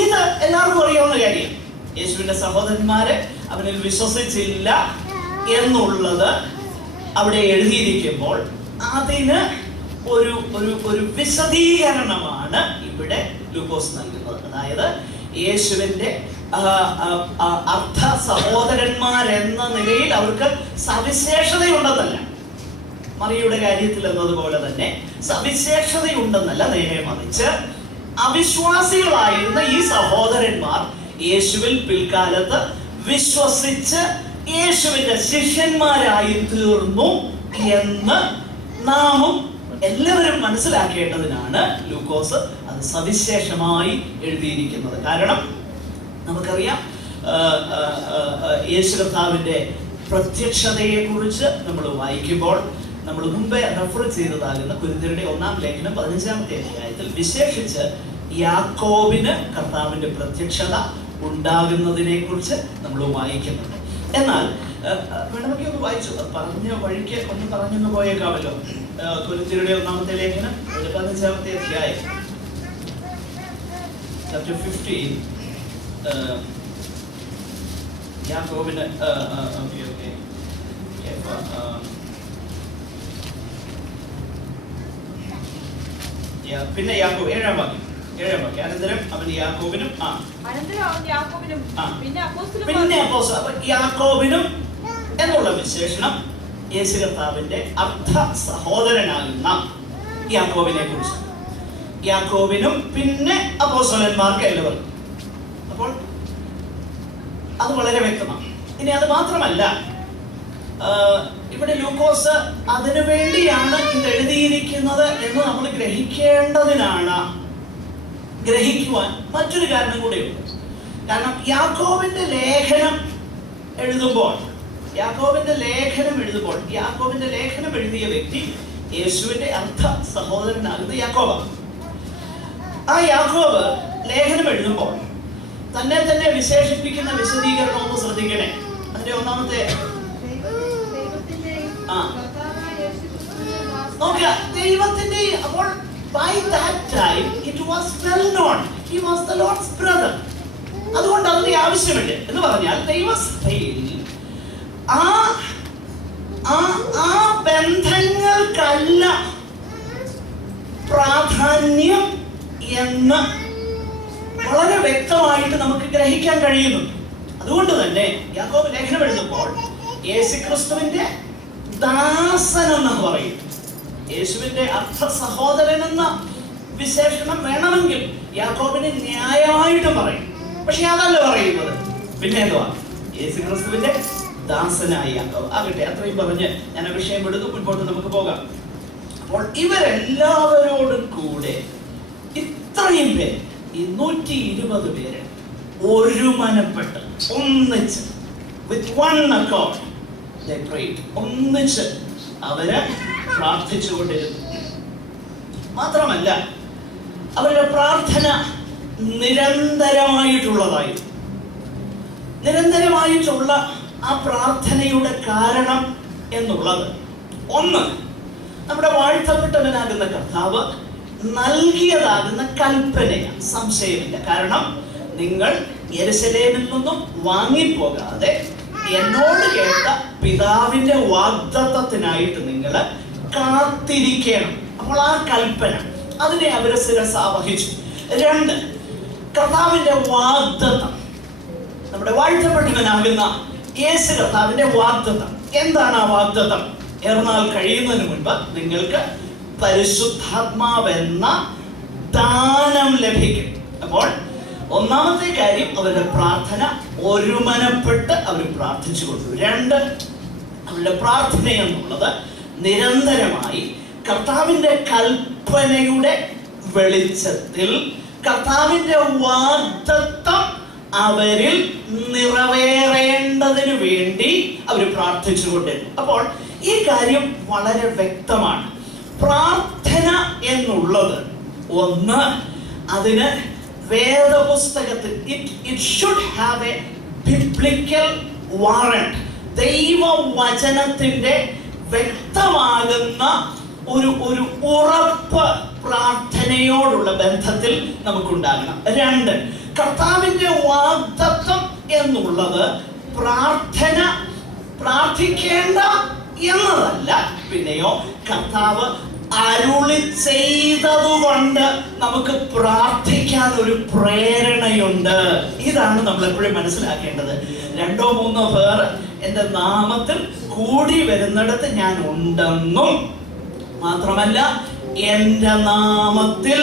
ഇത് എല്ലാവർക്കും അറിയാവുന്ന കാര്യം. യേശുവിന്റെ സഹോദരന്മാരെ അവനിൽ വിശ്വസിച്ചില്ല എന്നുള്ളത് അവിടെ എഴുതിയിരിക്കുമ്പോൾ അതിന് ഒരു ഒരു ഒരു വിശദീകരണമാണ് ഇവിടെ ലൂക്കോസ് നൽകുന്നത്. അതായത് യേശുവിന്റെ അർത്ഥ സഹോദരന്മാരെന്ന നിലയിൽ അവർക്ക് സവിശേഷതയുണ്ടെന്നല്ല, മറിയയുടെ കാര്യത്തിൽ എന്നതുപോലെ തന്നെ സവിശേഷതയുണ്ടെന്നല്ല, നേരെ മറിച്ച് അവിശ്വാസികളായിരുന്ന ഈ സഹോദരന്മാർ യേശുവിൽ പിൽക്കാലത്ത് വിശ്വസിച്ച് യേശുവിന്റെ ശിഷ്യന്മാരായി തീർന്നു എന്ന് നാമും എല്ലാവരും മനസ്സിലാക്കേണ്ടതിനാണ് ലൂക്കോസ് അത് സവിശേഷമായി എഴുതിയിരിക്കുന്നത്. കാരണം നമുക്കറിയാം, യേശു കർത്താവിന്റെ പ്രത്യക്ഷതയെ കുറിച്ച് നമ്മൾ വായിക്കുമ്പോൾ നമ്മൾ മുമ്പേ റെഫർ ചെയ്തതാകുന്ന കൊരിന്ത്യരുടെ 1-ാം ലേഖനം 15-ാമത്തെ അധ്യായത്തിൽ വിശേഷിച്ച് യാക്കോബിന് കർത്താവിന്റെ പ്രത്യക്ഷത ഉണ്ടാകുന്നതിനെ കുറിച്ച് നമ്മൾ വായിക്കുന്നുണ്ട്. എന്നാൽ വേണമെങ്കിൽ ഒന്ന് വായിച്ചു, പറഞ്ഞ വഴിക്ക് ഒന്ന് പറഞ്ഞൊന്ന് പോയേക്കാമല്ലോ. കൊരിന്ത്യരുടെ 1-ാമത്തെ ലേഖനം 15-ാമത്തെ അധ്യായം chapter 15 യാക്കോബിന് പിന്നെ യാക്കോബ് 7-ാം വാക്യം അനന്തരം അവൻ യാക്കോബിനും പിന്നെ യാക്കോബിനും എന്നുള്ള വിശേഷണം യേശു കർത്താവിന്റെ അർത്ഥ സഹോദരനാകുന്ന യാക്കോബിനെ കുറിച്ച്. യാക്കോബിനും പിന്നെ അപ്പോസ്തലന്മാർക്ക് എല്ലാവർക്കും. അപ്പോൾ അത് വളരെ വ്യക്തമാണ്. ഇനി അത് മാത്രമല്ല, ഇവിടെ ലൂക്കോസ് അതിനു വേണ്ടിയാണ് ഇത് എഴുതിയിരിക്കുന്നത് എന്ന് നമ്മൾ ഗ്രഹിക്കുവാൻ മറ്റൊരു കാരണം കൂടെയുണ്ട്. കാരണം യാക്കോബിന്റെ ലേഖനം എഴുതുമ്പോൾ യാക്കോബിന്റെ ലേഖനം എഴുതിയ വ്യക്തി യേശുവിന്റെ അർത്ഥ സഹോദരനാകുന്ന യാക്കോബാണ്. ആ യാക്കോബ് ലേഖനം എഴുതുമ്പോൾ തന്നെ വിശേഷിപ്പിക്കുന്ന വിശദീകരണം ഒന്ന് ശ്രദ്ധിക്കണേ. അതിന്റെ 1-ാമത്തെ നോക്കുക, ദൈവത്തിന്റെ. അപ്പോൾ by that time it was well known he was the Lord's brother. അതുകൊണ്ട് അതിന്റെ ആവശ്യമില്ല എന്ന് പറഞ്ഞാൽ ദൈവസഭയിൽ ആ ബന്ധങ്ങൾക്കല്ല പ്രാധാന്യം എന്ന് വളരെ വ്യക്തമായിട്ട് നമുക്ക് ഗ്രഹിക്കാൻ കഴിയുന്നു. അതുകൊണ്ട് തന്നെ യാക്കോബ് ലേഖനം എഴുതുമ്പോൾ യേശുക്രിസ്തുവിന്റെ ദാസൻ എന്ന് പറയും. യേശുവിന്റെ അർത്ഥ സഹോദരൻ എന്ന വിശേഷണം വേണമെങ്കിൽ യാക്കോബിനെ ന്യായമായിട്ട് പറയും. പക്ഷെ അതല്ല പറയുന്നത്. പിന്നെ എന്തുവാ? യേശുക്രിസ്തുവിന്റെ ദാസനായ യാക്കോബ്. ആകട്ടെ, അത്രയും പറഞ്ഞ് ഞാൻ ആ വിഷയം എടുത്തു മുൻപോട്ട് നമുക്ക് പോകാം. അപ്പോൾ ഇവരെല്ലാവരോടും കൂടെ ഇത്രയും പേര്, 120 പേര് ഒരുമനപ്പെട്ട് ഒന്നിച്ച് with one accord they prayed. ഒന്നിച്ച് അവര് പ്രാർത്ഥിച്ചുകൊണ്ടിരുന്നു. മാത്രമല്ല, അവരുടെ പ്രാർത്ഥന നിരന്തരമായിട്ടുള്ള ആ പ്രാർത്ഥനയുടെ കാരണം എന്നുള്ളത്, ഒന്ന്, നമ്മുടെ വാഴ്ത്തപ്പെട്ടവനാകുന്ന കർത്താവ് നൽകിയതാകുന്ന കൽപ്പനയാണ്, സംശയമില്ല. കാരണം നിങ്ങൾ യെരുശലേമിൽ നിന്നും വാങ്ങിപ്പോകാതെ എന്നോട് കേട്ട പിതാവിന്റെ വാഗ്ദത്തത്തിനായിട്ട് നിങ്ങൾ കാത്തിരിക്കണം. അപ്പോൾ ആ കൽപ്പന, അതിനെ അവരെ ശിരസാവഹിച്ചു. 2, കർത്താവിന്റെ വാഗ്ദത്തം, നമ്മുടെ വാഴ്ത്തപ്പെട്ടവനാകുന്ന യേശു കർത്താവിന്റെ വാഗ്ദത്തം. എന്താണ് ആ വാഗ്ദത്തം? ഏറെനാൾ കഴിയുന്നതിന് മുൻപ് നിങ്ങൾക്ക് പരിശുദ്ധാത്മാവെന്ന ദാനം ലഭിക്കും. അപ്പോൾ ഒന്നാമത്തെ കാര്യം, അവരുടെ പ്രാർത്ഥന ഒരുമനപ്പെട്ട് അവർ പ്രാർത്ഥിച്ചു കൊടുത്തു. 2, അവരുടെ പ്രാർത്ഥന എന്നുള്ളത് നിരന്തരമായി കർത്താവിന്റെ കൽപ്പനയുടെ വെളിച്ചത്തിൽ കർത്താവിന്റെ വാഗ്ദത്തം അവരിൽ നിറവേറേണ്ടതിനു വേണ്ടി അവർ പ്രാർത്ഥിച്ചുകൊണ്ടിരുന്നു. അപ്പോൾ ഈ കാര്യം വളരെ വ്യക്തമാണ്. പ്രാർത്ഥന എന്നുള്ളത് ഒന്ന്, അതിന് വേദപുസ്തകത്തിൽ it should have a biblical warrant. ദൈവവചനത്തിന്റെ വ്യക്തമാകുന്ന ഒരു ഉറപ്പ് പ്രാർത്ഥനയോടുള്ള ബന്ധത്തിൽ നമുക്കുണ്ടാകണം. 2, കർത്താവിന്റെ വാഗ്ദത്തം എന്നുള്ളത് പ്രാർത്ഥിക്കേണ്ട എന്നതല്ല, പിന്നെയോ കർത്താവ് അരുളി ചെയ്തതുകൊണ്ട് നമുക്ക് പ്രാർത്ഥിക്കാൻ ഒരു പ്രേരണയുണ്ട്. ഇതാണ് നമ്മൾ എപ്പോഴും മനസ്സിലാക്കേണ്ടത്. 2 3 പേർ എൻ്റെ നാമത്തിൽ കൂടി വരുന്നിടത്ത് ഞാൻ ഉണ്ടെന്നും, മാത്രമല്ല എൻ്റെ നാമത്തിൽ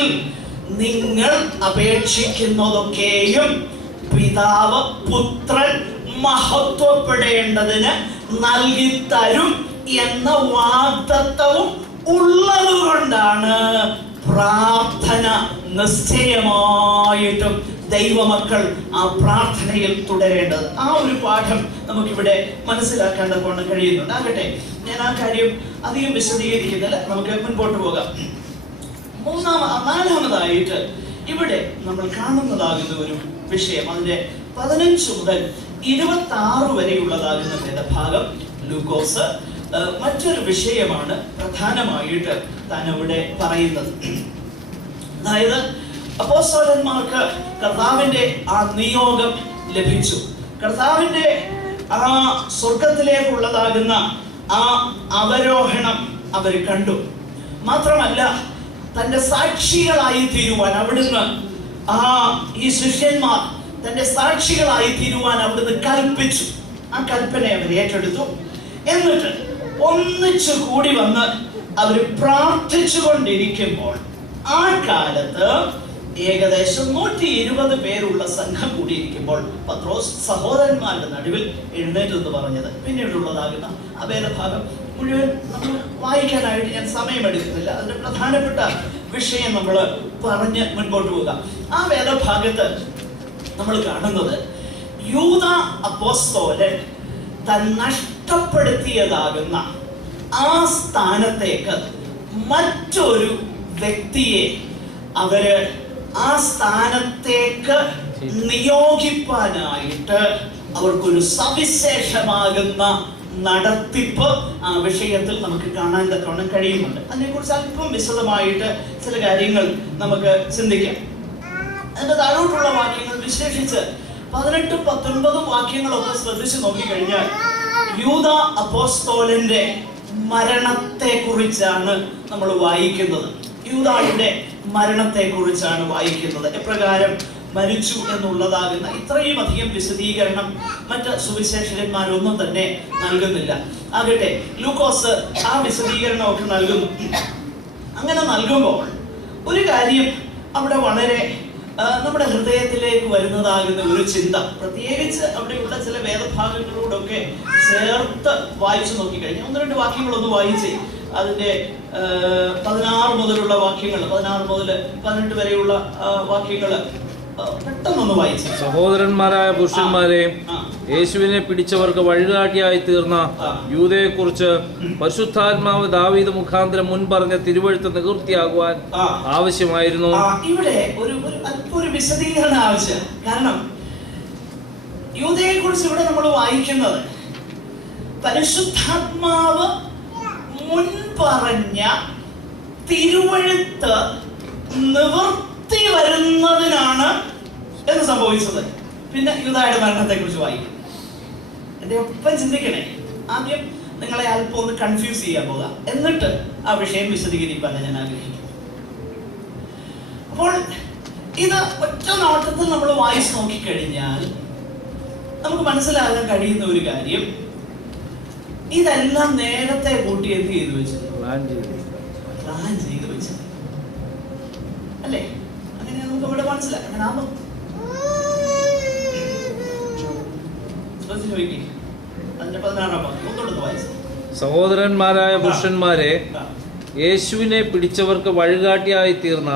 നിങ്ങൾ അപേക്ഷിക്കുന്നതൊക്കെയും പിതാവ് പുത്രൻ മഹത്വപ്പെടേണ്ടതിന് നൽകി തരും എന്ന വാഗ്ദത്തവും ഉള്ളതുകൊണ്ടാണ് പ്രാർത്ഥന നിശ്ചയമായിട്ടും ദൈവമക്കൾ ആ പ്രാർത്ഥനയിൽ തുടരേണ്ടത്. ആ ഒരു പാഠം നമുക്കിവിടെ മനസ്സിലാക്കാൻ കൊണ്ട് കഴിയുന്നുണ്ട്. ആകട്ടെ, ഞാൻ ആ കാര്യം അധികം വിശദീകരിക്കുന്നില്ല, നമുക്ക് മുൻപോട്ട് പോകാം. 4-ാമതായിട്ട് ഇവിടെ നമ്മൾ കാണുന്നതാകുന്ന ഒരു വിഷയം, അതിന്റെ 15 മുതൽ 26 വരെയുള്ളതാകുന്ന വേദഭാഗം ലൂക്കോസ് മറ്റൊരു വിഷയമാണ് പ്രധാനമായിട്ട് താൻ ഇവിടെ പറയുന്നത്. അതായത് അപ്പോസ്തലന്മാർക്ക് കർത്താവിന്റെ ആ നിയോഗം ലഭിച്ചു. കർത്താവിന്റെ ആ സ്വർഗത്തിലേക്കുള്ളതാകുന്ന ആ അവരോഹണം അവർ കണ്ടു. മാത്രമല്ല, തന്റെ സാക്ഷികളായി തീരുവാൻ അവിടുന്ന് ഈ ശിഷ്യന്മാർ തന്റെ സാക്ഷികളായി തീരുവാൻ അവിടുന്ന് കൽപ്പിച്ചു. ആ കൽപ്പന അവർ ഏറ്റെടുത്തു. എന്നിട്ട് ഒന്നിച്ചു കൂടി വന്ന് അവർ പ്രാർത്ഥിച്ചു കൊണ്ടിരിക്കുമ്പോൾ ആ കാലത്ത് ഏകദേശം 120 പേരുള്ള സംഘം കൂടിയിരിക്കുമ്പോൾ പത്രോസ് സഹോദരന്മാരുടെ നടുവിൽ എഴുന്നേറ്റ് എന്ന് പറഞ്ഞത്. പിന്നീടുള്ളതാകുന്ന ആ വേദഭാഗം മുഴുവൻ നമ്മൾ വായിക്കാനായിട്ട് ഞാൻ സമയമെടുക്കുന്നില്ല. അതിന്റെ പ്രധാനപ്പെട്ട വിഷയം നമ്മൾ പറഞ്ഞ് മുൻപോട്ട് പോകാം. ആ വേദഭാഗത്ത് നമ്മൾ കാണുന്നത് യൂദ അപ്പോസ്തലൻ താൻ നഷ്ടപ്പെടുത്തിയതാകുന്ന ആ സ്ഥാനത്തേക്ക് മറ്റൊരു വ്യക്തിയെ അവര് ആ സ്ഥാനത്തേക്ക് നിയോഗിപ്പാനായിട്ട് അവർക്കൊരു സവിശേഷമാകുന്ന നടത്തിപ്പ് ആ വിഷയത്തിൽ നമുക്ക് കാണാൻ തക്കവണ്ണം കഴിയുന്നുണ്ട്. അതിനെക്കുറിച്ച് അല്പം വിശദമായിട്ട് ചില കാര്യങ്ങൾ നമുക്ക് ചിന്തിക്കാം. അതിന്റെ താഴോട്ടുള്ള വാക്യങ്ങൾ വിശേഷിച്ച് 18, 19 വാക്യങ്ങളൊക്കെ ശ്രദ്ധിച്ചു നോക്കിക്കഴിഞ്ഞാൽ യൂദ അപ്പോസ്തലന്റെ മരണത്തെ കുറിച്ചാണ് നമ്മൾ വായിക്കുന്നത്. യൂദായുടെ മരണത്തെ കുറിച്ചാണ് വായിക്കുന്നത്. എപ്രകാരം മരിച്ചു എന്നുള്ളതാകുന്ന ഇത്രയും അധികം വിശദീകരണം മറ്റ് സുവിശേഷകന്മാരൊന്നും തന്നെ നൽകുന്നില്ല. ആകട്ടെ, ലൂക്കോസ് ആ വിശദീകരണമൊക്കെ നൽകുന്നു. അങ്ങനെ നൽകുമ്പോൾ ഒരു കാര്യം അവിടെ വളരെ നമ്മുടെ ഹൃദയത്തിലേക്ക് വരുന്നതാകുന്ന ഒരു ചിന്ത, പ്രത്യേകിച്ച് അവിടെയുള്ള ചില വേദഭാഗങ്ങളോടൊക്കെ ചേർത്ത് വായിച്ചു നോക്കിക്കഴിഞ്ഞാൽ 1-2 വാക്യങ്ങളൊന്ന് വായിച്ചേ. അതിന്റെ 16 മുതലുള്ള വാക്യങ്ങൾ, 16 മുതൽ 18 വരെയുള്ള വാക്യങ്ങൾ പെട്ടെന്നൊന്ന് വായിച്ചു. സഹോദരന്മാരായ പുരുഷന്മാരെ, യേശുവിനെ പിടിച്ചവർക്ക് വഴികാട്ടിയായി തീർന്ന യൂദയെ കുറിച്ച് പരിശുദ്ധാത്മാവ് ദാവീദ് മുഖാന്തരം മുൻ പറഞ്ഞ തിരുവെഴുത്ത് നിവൃത്തിയാകുവാൻ ആവശ്യമായിരുന്നു. ഇവിടെ ഒരു വിശദീകരണം ആവശ്യം. കാരണം യൂദയെ കുറിച്ച് ഇവിടെ നമ്മൾ വായിക്കുന്നത് പരിശുദ്ധാത്മാവ് മുൻ പറഞ്ഞ തിരുവെഴുത്ത് നിവൃത്തി വരുന്നതിനാണ് എന്ന് സംഭവിച്ചത്. പിന്നെ യൂദായുടെ മരണത്തെ കുറിച്ച് വായിക്കും. എന്റെ ഒപ്പം ചിന്തിക്കണേ. ആദ്യം നിങ്ങളെ അല്പം ഒന്ന് കൺഫ്യൂസ് ചെയ്യാൻ പോകാം, എന്നിട്ട് ആ വിഷയം വിശദീകരിക്കാൻ ഞാൻ ആഗ്രഹിക്കുന്നു. അപ്പോൾ ഇത് ഒറ്റ നോട്ടത്തിൽ നമ്മൾ വായിച്ച് നോക്കിക്കഴിഞ്ഞാൽ നമുക്ക് മനസ്സിലാകാൻ കഴിയുന്ന ഒരു കാര്യം, ഇതെല്ലാം നേരത്തെ കൂട്ടി എന്ത് ചെയ്തു വെച്ചത്? പ്ലാൻ ചെയ്ത് വെച്ചത് അല്ലേ? അങ്ങനെ നമുക്ക് ഇവിടെ മനസ്സിലാക്കാം. നോക്കി, അതിന്റെ 16-ാം വാക്യം ഒന്നുകൂടെ വായിച്ചു. സഹോദരന്മാരായ പുരുഷന്മാരെ, യേശുവിനെ പിടിച്ചവർക്ക് വഴികാട്ടിയായി തീർന്ന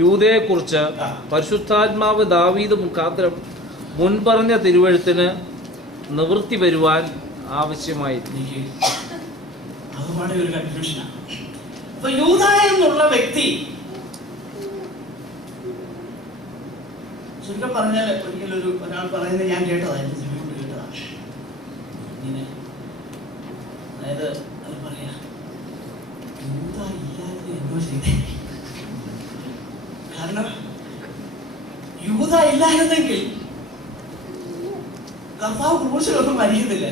യൂദയെക്കുറിച്ച് പരിശുദ്ധാത്മാവ് ദാവീദ് മുഖാന്തരം മുൻപറഞ്ഞ തിരുവെഴുത്തിന് നിവൃത്തി വരുവാൻ ആവശ്യമായിരുന്നു. അതുമാണ് ഒരു കൺഫ്യൂഷനാണ്. അപ്പൊ യൂദ എന്നുള്ള വ്യക്തി, ചുരുക്കം പറഞ്ഞാൽ, ഒരിക്കലൊരു ഒരാൾ പറയുന്നത് ഞാൻ കേട്ടതാണ്, ചെവി കൊണ്ട് കേട്ടതാണ്. ഇങ്ങനെ, അതായത് അത് പറയാ, യൂദ ഇല്ലാതെ എന്തോ ചെയ്തേ. കാരണം യൂദ ഇല്ലായിരുന്നെങ്കിൽ കർത്താവ് ക്രൂശിലൊന്നും മരിക്കുന്നില്ല.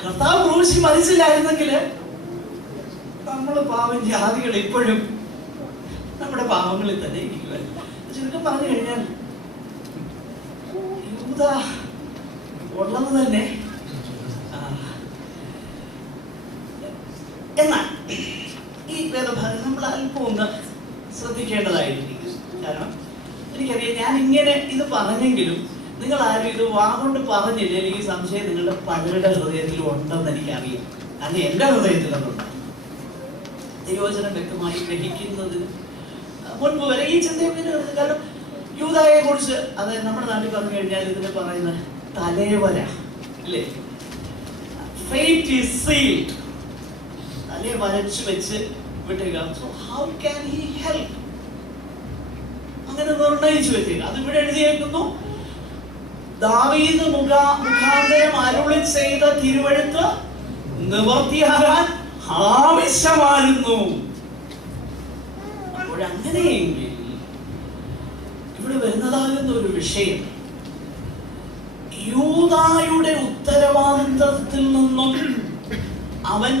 കർത്താവ് ക്രൂശി മരിച്ചില്ലായിരുന്നെങ്കിൽ നമ്മൾ പാവം ജാതികൾ ഇപ്പോഴും നമ്മുടെ പാവങ്ങളിൽ തന്നെ ഇരിക്കുവായിരുന്നു. ചുരുക്കം പറഞ്ഞു കഴിഞ്ഞാൽ യൂദ ഉള്ളത് തന്നെ. എന്നാൽ ഈ വേദഭാഗം നമ്മൾ അല്പം ഒന്ന് ശ്രദ്ധിക്കേണ്ടതായിരിക്കും. കാരണം എനിക്കറിയാം, ഞാൻ ഇങ്ങനെ ഇത് പറഞ്ഞെങ്കിലും നിങ്ങൾ ആരും ഇത് വാഗൊണ്ട് പറഞ്ഞില്ല. എനിക്ക് സംശയം നിങ്ങളുടെ പലരുടെ ഹൃദയത്തിൽ ഉണ്ടെന്ന് എനിക്കറിയാം. കാരണം എൻ്റെ ഹൃദയത്തിൽ അതുണ്ട്. ദൈവവചനം വ്യക്തമായി ഗ്രഹിക്കുന്നതിന് മുൻപ് വരെ ഈ ചിന്തയൊക്കെ. കാരണം യൂദയെ കുറിച്ച്, അതായത് നമ്മുടെ നാട്ടിൽ പറഞ്ഞു കഴിഞ്ഞാൽ ഇതിനെ പറയുന്ന തലവര അല്ലേ, ഫേറ്റ് ഈസ് സീൽഡ്, തലയെ വരച്ചു വെച്ച് വിട്ടേക്കാം. So how can he help? അങ്ങനെ നിർണയിച്ചു വെച്ചേക്കാം. അത് ഇവിടെ എഴുതിയേക്കുന്നു, ദാവീദ് മുഖാന്തരം അരുളി ചെയ്ത തിരുവെഴുത്ത് നിവർത്തിയാകാൻ ആവശ്യമായിരുന്നു. അപ്പോഴങ്ങനെയെങ്കിൽ ഇവിടെ വരുന്നതാകുന്ന ഒരു വിഷയം, യൂദായുടെ ഉത്തരവാദിത്തത്തിൽ നിന്നും അവൻ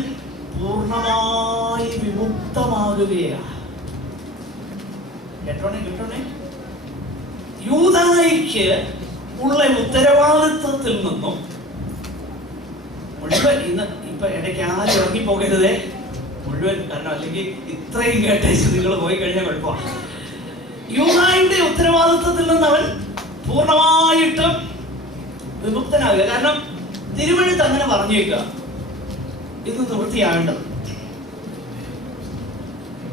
പൂർണ്ണമായി വിമുക്തമാകുകയാണ്. കേട്ടോണേ, യൂദായ്ക്ക് ഉള്ള ഉത്തരവാദിത്വത്തിൽ നിന്നും മുഴുവൻ, ഇന്ന് ഇപ്പൊ ഇടയ്ക്ക് ആരും ഇറങ്ങിപ്പോകരുതേ മുഴുവൻ, കാരണം അല്ലെങ്കിൽ ഇത്രയും കേട്ടേച്ച് നിങ്ങൾ പോയി കഴിഞ്ഞാൽ കുഴപ്പമാണ്. യൂദായുടെ ഉത്തരവാദിത്വത്തിൽ നിന്ന് അവൻ പൂർണ്ണമായിട്ടും വിമുക്തനാകുക. കാരണം തിരുവെഴുത്ത് അങ്ങനെ പറഞ്ഞേക്കുക, ഇത് നിവൃത്തിയാകേണ്ടത്.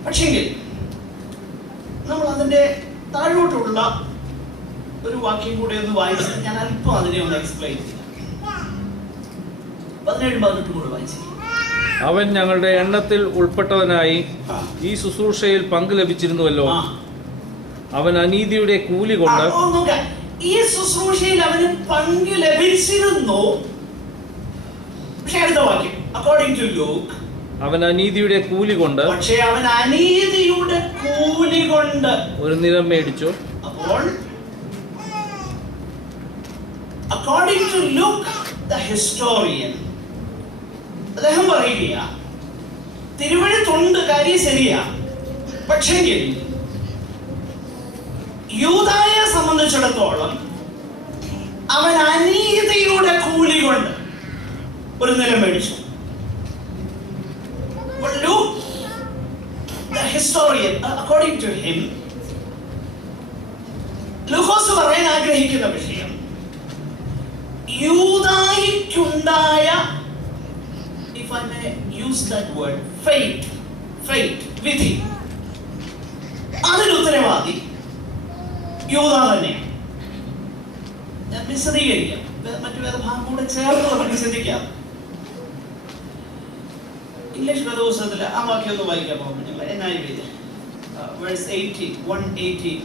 പക്ഷെങ്കിൽ നമ്മൾ അതിന്റെ താഴോട്ടുള്ള ഒരു വാക്യം കൂടെ ഒന്ന് വായിച്ച് ഞാൻ അല്പം അതിനെ ഒന്ന് എക്സ്പ്ലെയിൻ ചെയ്യാം. 17-18 കൂടെ വായിച്ചു. അവൻ ഞങ്ങളുടെ എണ്ണത്തിൽ ഉൾപ്പെട്ടവനായി ഈ ശുശ്രൂഷയിൽ പങ്ക് ലഭിച്ചിരുന്നുവല്ലോ. അവൻ അനീതിയുടെ കൂലി കൊണ്ട്, ഈ ശുശ്രൂഷയിൽ അവന് പങ്ക് ലഭിച്ചിരുന്നു. പക്ഷേ അടുത്ത വാക്യം, അക്കോർഡിംഗ് ടു ലൂക്ക്, അവൻ അനീതിയുടെ കൂലി കൊണ്ട്, പക്ഷേ അവൻ അനീതിയുടെ കൂലി കൊണ്ട് ഒരു നിലം മേടിച്ചു. അപ്പോൾ according to Luke the historian, അദ്ദേഹം പറയുക, തിരുവെഴുത്തുണ്ട്, കാര്യം ശരിയാ. പക്ഷെങ്കിൽ യൂദായെ സംബന്ധിച്ചിടത്തോളം അവൻ അനീതിയുടെ കൂലി കൊണ്ട് ഒരു നിലം മേടിച്ചു. But Luke the historian, according to him, ലൂക്കോസ് പറയാൻ ആഗ്രഹിക്കുന്ന വിഷയം, യൂദായിക്കുണ്ടായ, if I may use that word, fate, വിധി, അതിന് ഉത്തരവാദി യൂദാ തന്നെയാണ്. ഞാൻ വിശദീകരിക്കാം, മറ്റു വേദഭാഗം കൂടെ ചേർന്ന് നമുക്ക് ചിന്തിക്കാം. ഇംഗ്ലീഷ് വേദപുസ്തകത്തിൽ ആ വാക്യം ഒന്ന് വായിക്കാൻ പോകുമ്പോൾ NIV verse 118.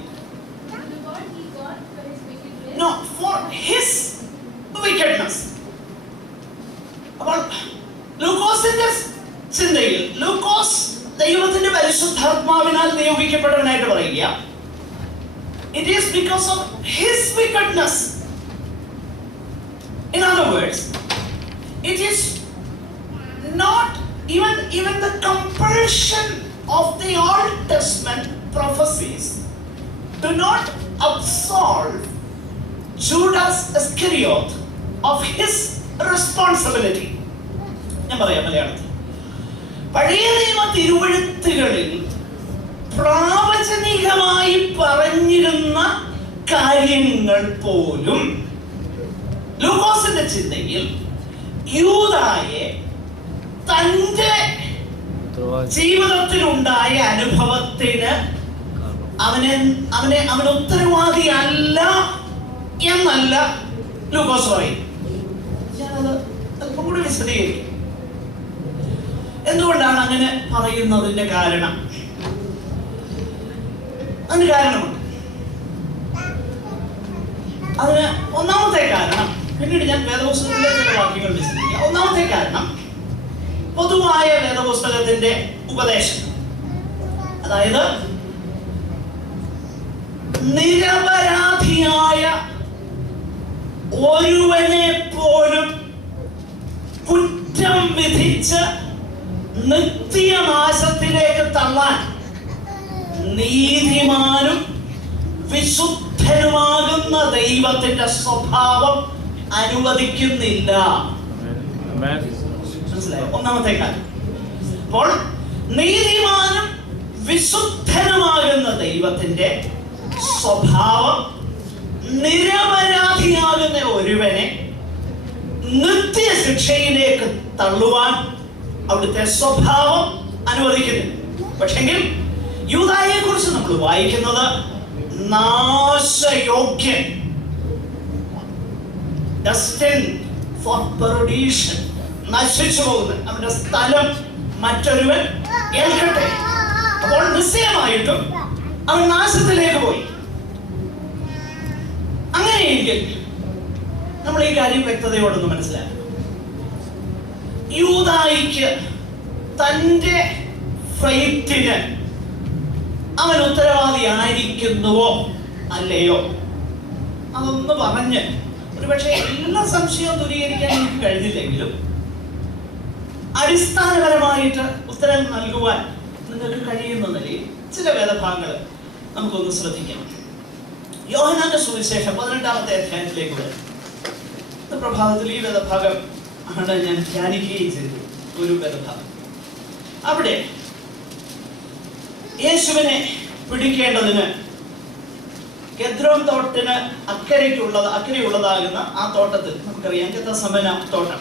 No, for his wickedness. അപ്പോൾ ലൂക്കോസിന്റെ ചിന്തയിൽ, ലൂക്കോസ് ദൈവത്തിന്റെ പരിശുദ്ധാത്മാവിനാൽ നിയോഗിക്കപ്പെട്ടവനായിട്ട് പറയുക, it is because of his wickedness. In other words, it is not even the compulsion of the Old Testament prophecies do not absolve Judas Iscariot of his responsibility. ഞാൻ പറയാം മലയാളത്തിൽ. പഴയ നിയമ തിരുവെഴുത്തുകളിൽ പ്രാവചനികമായി പറഞ്ഞിരുന്ന കാര്യങ്ങൾ പോലും ലൂക്കോസിന്റെ ചിന്തയിൽ യൂദായെ തന്റെ ജീവിതത്തിലുണ്ടായ അനുഭവത്തിന് അവൻ ഉത്തരവാദിയല്ല എന്നല്ല ലൂക്കോസ് പറയും. ഞാനത് അല്പം കൂടി വിശദീകരിക്കും. എന്തുകൊണ്ടാണ് അങ്ങനെ പറയുന്നതിന്റെ കാരണം? അതിന് കാരണമുണ്ട്. അതിന് ഒന്നാമത്തെ കാരണം, പിന്നീട് ഞാൻ വേദപുസ്തകത്തിലെ ചില വാക്യങ്ങൾ വിശദീകരിക്കാം. ഒന്നാമത്തെ കാരണം പൊതുവായ വേദപുസ്തകത്തിന്റെ ഉപദേശം, അതായത് നിരപരാധിയായ ഒരുവനെ പോലും കുറ്റം വിധിച്ച് നിത്യനാശത്തിലേക്ക് തള്ളാൻ നീതിമാനും വിശുദ്ധനുമാകുന്ന ദൈവത്തിന്റെ സ്വഭാവം അനുവദിക്കുന്നില്ല. മനസ്സിലായോ? ഒന്നാമത്തെ കാര്യം. അപ്പോൾ നീതിമാനും വിശുദ്ധനുമാകുന്ന ദൈവത്തിന്റെ സ്വഭാവം നിരപരാധിയാകുന്ന ഒരുവനെ നിത്യശിക്ഷയിലേക്ക് തള്ളുവാൻ അവിടുത്തെ സ്വഭാവം അനുവദിക്കുന്നില്ല. പക്ഷെങ്കിൽ യൂദായെ കുറിച്ച് നമ്മൾ വായിക്കുന്നത് നാശയോഗ്യൻ, destined for perdition, നശിച്ചു പോകുന്നത്, അവന്റെ സ്ഥലം മറ്റൊരുവൻ ഏൽക്കട്ടെ. അപ്പോൾ നിശ്ചയമായിട്ടും അവൻ നാശത്തിലേക്ക് പോയി. അങ്ങനെയെങ്കിൽ നമ്മൾ ഈ കാര്യം വ്യക്തതയോടൊന്ന് മനസ്സിലാക്കണം. യൂദായിക്ക് തന്റെ ഫെയ്ത്തിന് അവൻ ഉത്തരവാദിയായിരിക്കുന്നുവോ അല്ലയോ? അതൊന്ന് പറഞ്ഞ് ഒരുപക്ഷെ എല്ലാ സംശയവും ദൂരീകരിക്കാൻ എനിക്ക് കഴിഞ്ഞില്ലെങ്കിലും അടിസ്ഥാനപരമായിട്ട് ഉത്തരം നൽകുവാൻ നിങ്ങൾക്ക് കഴിയുന്ന നിലയിൽ ചില വേദഭാഗങ്ങൾ നമുക്കൊന്ന് ശ്രദ്ധിക്കാം. യോഹന്നാന്റെ സുവിശേഷം 18-ാമത്തെ അധ്യായത്തിലേക്ക് വരും. പ്രഭാതത്തിൽ ഈ വേദഭാഗം ആണ് ഞാൻ ധ്യാനിക്കുകയും ചെയ്തു. ഒരു വേദഭാഗം അവിടെ യേശുവിനെ പിടിക്കേണ്ടതിന് കെദ്രോൻ തോട്ടിന് അക്കരെയുള്ളതാകുന്ന ആ തോട്ടത്തിൽ, നമുക്കറിയാം ഗെത്സമന തോട്ടം,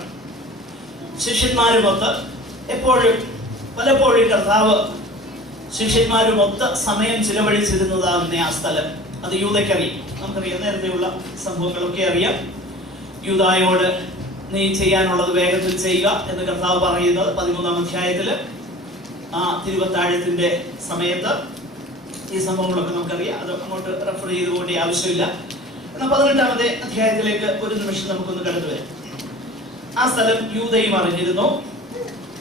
ശിഷ്യന്മാരുമൊത്ത് പലപ്പോഴും കർത്താവ് ശിഷ്യന്മാരുമൊത്ത് സമയം ചിലവഴിച്ചിരുന്നതാകുന്ന ആ സ്ഥലം, അത് യൂദയ്ക്കറിയാം. നമുക്കറിയാം, നേരത്തെയുള്ള സംഭവങ്ങളൊക്കെ അറിയാം. യൂദായോട് നീ ചെയ്യാനുള്ളത് വേഗത്തിൽ ചെയ്യുക എന്ന് കർത്താവ് പറയുന്നത് 13-ാം അധ്യായത്തിൽ ആ തിരുവത്താഴത്തിന്റെ സമയത്ത് ഈ സംഭവങ്ങളൊക്കെ നമുക്കറിയാം. അത് അങ്ങോട്ട് റെഫർ ചെയ്ത് പോകേണ്ട ആവശ്യമില്ല. എന്നാൽ 18-ാമത്തെ അധ്യായത്തിലേക്ക് ഒരു നിമിഷം നമുക്കൊന്ന് കടന്നു വരാം. ആ സ്ഥലം യൂദയും അറിഞ്ഞിരുന്നു.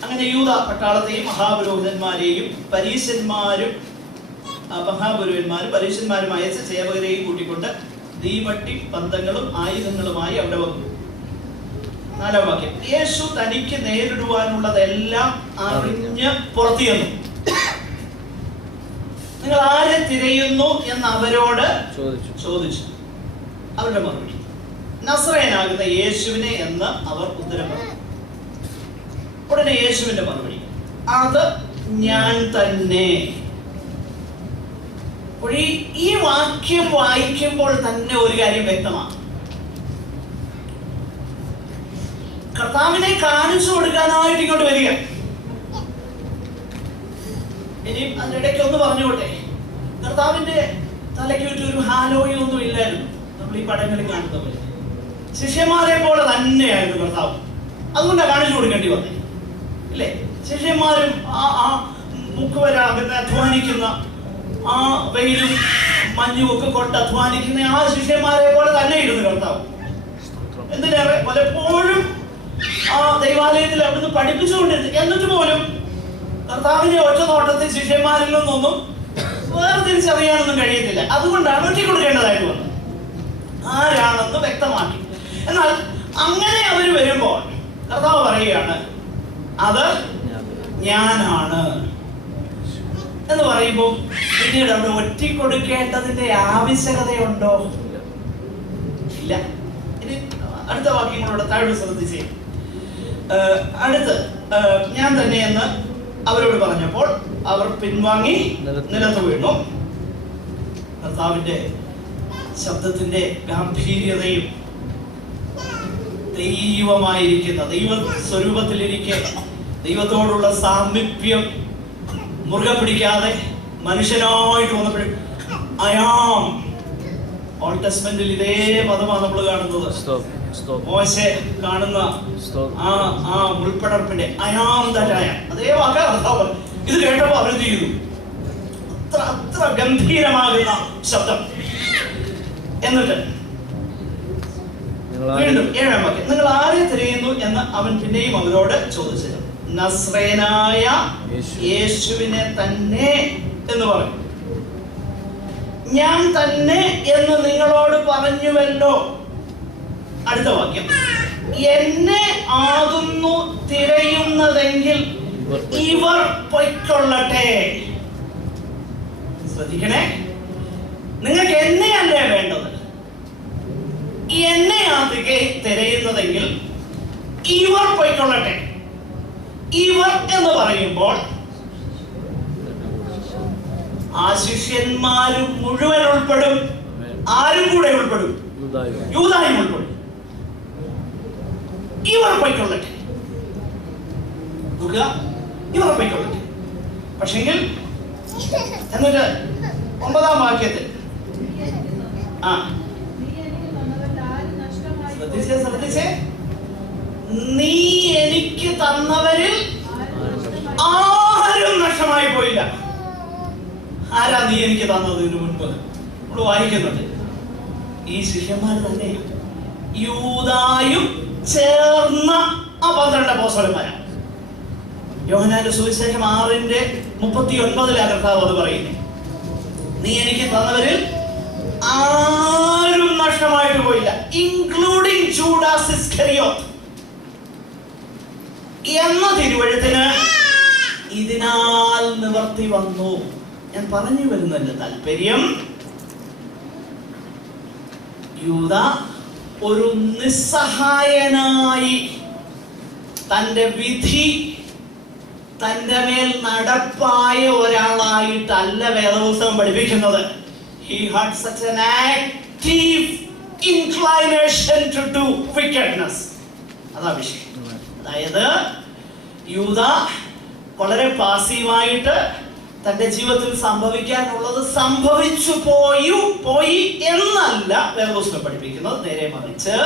അങ്ങനെ യൂദ പട്ടാളത്തെയും മഹാപുരോഹിതന്മാരെയും പരീശന്മാരും അയച്ച സേവകരെയും കൂട്ടിക്കൊണ്ട് തീവട്ടി പന്തങ്ങളും ആയുധങ്ങളുമായി അവിടെ വന്നു. 4-ാം വാക്യം, യേശു തനിക്ക് നേരിടുവാനുള്ളതെല്ലാം അറിഞ്ഞ് പുറത്തു ചെന്നു. നിങ്ങൾ ആരെ തിരയുന്നു എന്ന് അവരോട് ചോദിച്ചു. അവരുടെ മറുപടി, നസറേയനാകുന്ന യേശുവിനെ എന്ന് അവർ ഉത്തരം പറഞ്ഞു. ഉടനെ യേശുവിന്റെ മറുപടി, അത് ഞാൻ തന്നെ. ഈ വാക്യം വായിക്കുമ്പോൾ തന്നെ ഒരു കാര്യം വ്യക്തമാണ്. കർത്താവിനെ കാണിച്ചു കൊടുക്കാനായിട്ട് ഇങ്ങോട്ട് വരിക. ഇനിയും അതിനിടയ്ക്ക് ഒന്ന് പറഞ്ഞുകൊട്ടെ, കർത്താവിന്റെ തലയ്ക്ക് ചുറ്റും ഒരു ഹാലോയും ഒന്നും ഇല്ലായിരുന്നു. നമ്മൾ ഈ പടങ്ങളിൽ കാണുന്ന പോലെ ശിഷ്യന്മാരെ പോലെ തന്നെയായിരുന്നു കർത്താവ്. അതുകൊണ്ടാണ് കാണിച്ചു കൊടുക്കേണ്ടി വന്നത്, ഇല്ലേ? ശിഷ്യന്മാരും ആ മുക്കുവരാകുന്ന അധ്വാനിക്കുന്ന, ആ വെയിലും മഞ്ഞും ഒക്കെ കൊണ്ട് അധ്വാനിക്കുന്ന ആ ശിഷ്യന്മാരെ പോലെ തന്നെ ഇരുന്നു കർത്താവ്. എന്തിനേറെ പലപ്പോഴും ആ ദൈവാലയത്തിൽ അവിടുന്ന് പഠിപ്പിച്ചുകൊണ്ടിരുന്നു. എന്നിട്ട് പോലും കർത്താവിന്റെ ഒറ്റ നോട്ടത്തിൽ ശിഷ്യന്മാരിൽ നിന്നൊന്നും വേർതിരിച്ചറിയാനൊന്നും കഴിയത്തില്ല. അതുകൊണ്ടാണ് ഒറ്റിക്കൊടുക്കേണ്ടതായിട്ട് വന്നത്, ആരാണെന്ന് വ്യക്തമാക്കി. എന്നാൽ അങ്ങനെ അവർ വരുമ്പോൾ കർത്താവ് പറയുകയാണ്, അത് ഞാനാണ് എന്ന് പറയുമ്പോൾ പിന്നീട് അവിടെ ഒറ്റിക്കൊടുക്കേണ്ടതിന്റെ ആവശ്യകതയുണ്ടോ? ഇല്ല. ഇനി അടുത്ത വാക്യങ്ങളോട് താഴ്വ് ശ്രദ്ധിച്ചേ. അടുത്ത് ഞാൻ തന്നെയെന്ന് അവരോട് പറഞ്ഞപ്പോൾ അവർ പിൻവാങ്ങി നിലത്ത് വീണു. കർത്താവിന്റെ ശബ്ദത്തിന്റെ ഗാംഭീര്യതയും ദൈവമായിരിക്കുന്ന ദൈവ സ്വരൂപത്തിലിരിക്കെ ദൈവത്തോടുള്ള സാമീപ്യം മുറുകെ പിടിക്കാതെ മനുഷ്യനായിട്ട് വന്നപ്പോഴും അയാം. ഓൾഡ് ടെസ്റ്റ്മെന്റിൽ ഇതേ പദമാണ് നമ്മൾ കാണുന്നത്. മോശെ കാണുന്ന ആ മുൾപ്പടർപ്പിന്റെ അയാം തരായ അതേ വാക്കാണ്. ഇത് കേട്ടപ്പോൾ അവരെന്ത് ചെയ്തു? അത്ര ഗംഭീരമാകുന്ന ശബ്ദം. എന്നിട്ട് വീണ്ടും 7-ാം വാക്യം, നിങ്ങൾ ആരെ തിരയുന്നു എന്ന് അവൻ പിന്നെയും അവരോട് ചോദിച്ചത്. നസ്രയനായ യേശുവിനെ തന്നെ എന്ന് പറയും. ഞാൻ തന്നെ എന്ന് നിങ്ങളോട് പറഞ്ഞുവല്ലോ. അടുത്ത വാക്യം, എന്നെ ആകുന്നു തിരയുന്നതെങ്കിൽ ഇവർ പൊയ്ക്കൊള്ളട്ടെ. ശ്രദ്ധിക്കണേ, നിങ്ങൾക്ക് എന്നെയല്ലേ വേണ്ടത്. എന്നെ ആദ്യമേ തിരയുന്നതെങ്കിൽ ഇവർ പൊയ്ക്കൊള്ളട്ടെ. ഇവർ എന്ന് പറയുമ്പോൾ ആ ശിഷ്യന്മാരും മുഴുവൻ ഉൾപ്പെടും. ആരും കൂടെ ഉൾപ്പെടും? യൂദായും ഉൾപ്പെടും. ഇവർ പൊയ്ക്കൊള്ളട്ടെ. ഇവർ പൊയ്ക്കൊള്ളട്ടെ. പക്ഷെങ്കിൽ എന്നിട്ട് 9-ാം വാക്യത്തിൽ ശ്രദ്ധിച്ചേ, നീ എനിക്ക് തന്നവരിൽ ആരും നഷ്ടമായി പോയില്ല. ആരാ നീ എനിക്ക് തന്നത്? ഇതിനു മുൻപ് നമ്മൾ വായിക്കുന്നുണ്ട്, ഈ ശിഷ്യന്മാർ തന്നെ, യൂദായും ചേർന്ന ആ 12 അപ്പോസ്തലന്മാരാണ്. യോഹന്നാന്റെ സുവിശേഷം 6:39 കർത്താവ് അത് പറയുന്നു, നീ എനിക്ക് തന്നവരിൽ ആരും നഷ്ടമായിട്ട് പോയില്ല, ഇൻക്ലൂഡിംഗ് ജൂഡാസ് ഇസ്കറിയോത്ത് എന്ന തിരുവഴുത്തിന് ഇതിനാൽ നിവർത്തി വന്നു. ഞാൻ പറഞ്ഞു വരുന്നതിന്റെ താല്പര്യം, യൂദ ഒരു നിസ്സഹായനായി തന്റെ വിധി തന്റെ മേൽ നടപ്പായ ഒരാളായിട്ടല്ല വേദപുസ്തകം പഠിപ്പിക്കുന്നത്. He had such an active inclination to do wickedness. അതാ വിഷയം. അതായത് യൂദ വളരെ പാസീവായിട്ട് തന്റെ ജീവിതത്തിൽ സംഭവിക്കാനുള്ളത് സംഭവിച്ചു പോയി എന്നല്ല വേദപുസ്തകം പഠിപ്പിക്കുന്നത്. നേരെ മറിച്ച്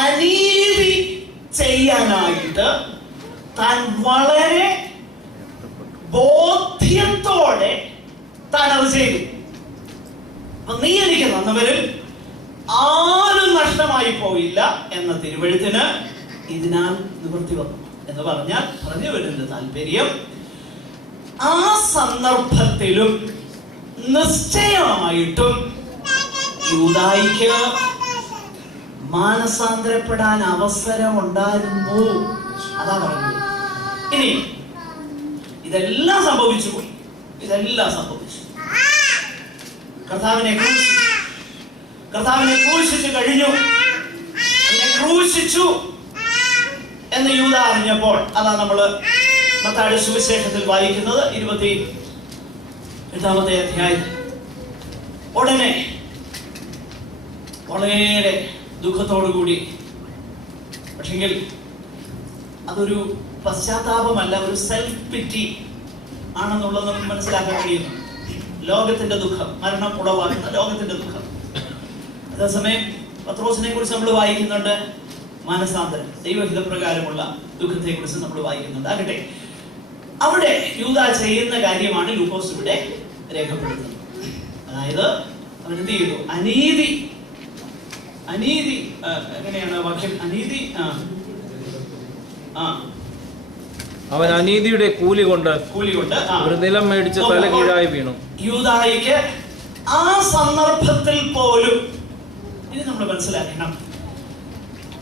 അനീതി ചെയ്യാനായിട്ട് താൻ വളരെ ബോധ്യത്തോടെ താൻ അത് ചെയ്തു. നീ എനിക്ക് തന്നവരിൽ ആരും നഷ്ടമായി പോയില്ല എന്ന തിരുവഴുത്തിന് ഇതിനാൽ നിവൃത്തി വന്നു എന്ന് പറഞ്ഞാൽ പറഞ്ഞു വരുന്ന താല്പര്യം, ആ സന്ദർഭത്തിലും നിശ്ചയമായിട്ടും യൂദായിക്ക് മാനസാന്തരപ്പെടാൻ അവസരം ഉണ്ടായിരുന്നു. അതാ പറഞ്ഞത്. ഇനി ഇതെല്ലാം സംഭവിച്ചു പോയി. ഇതെല്ലാം സംഭവിച്ചു. കർത്താവിനെ ക്രൂശിച്ചു കഴിഞ്ഞു. ക്രൂശിച്ചു എന്ന് യൂദ അറിഞ്ഞപ്പോൾ, അതാ നമ്മള് മത്തായിയുടെ സുവിശേഷത്തിൽ വായിക്കുന്നത് 28-ാമത്തെ അധ്യായത്തിൽ. ഉടനെ വളരെ ദുഃഖത്തോടു കൂടി, പക്ഷെങ്കിൽ അതൊരു പശ്ചാത്താപമല്ല, ഒരു സെൽഫ് പിറ്റി ആണെന്നുള്ളത് നമുക്ക് മനസ്സിലാക്കാൻ കഴിയുന്നു. ലോകത്തിന്റെ ദുഃഖം, മരണം ഉളവാക്കുന്ന ലോകത്തിന്റെ ദുഃഖം. അതേസമയം പത്രോസിനെ കുറിച്ച് നമ്മൾ വായിക്കുന്നുണ്ട്, മാനസാന്തരം, ദൈവഹിതപ്രകാരമുള്ള ദുഃഖത്തെ കുറിച്ച് നമ്മൾ വായിക്കുന്നുണ്ട്. ആകട്ടെ, അവിടെ യൂദാ ചെയ്യുന്ന കാര്യമാണ് ലൂക്കോസ് ഇവിടെ രേഖപ്പെടുത്തുന്നത്. അതായത് അവൻ എന്ത് ചെയ്തു? അനീതി എങ്ങനെയാണ് വാക്യം? അനീതി അവൻ അനീതിയുടെ കൂലി കൊണ്ട് ഒരു നിലം മേടിച്ച് തല കീഴായി വീണു. യൂദായിക്ക് ആ സന്ദർഭത്തിൽ പോലും, ഇനി നമ്മൾ മനസ്സിലാക്കണം,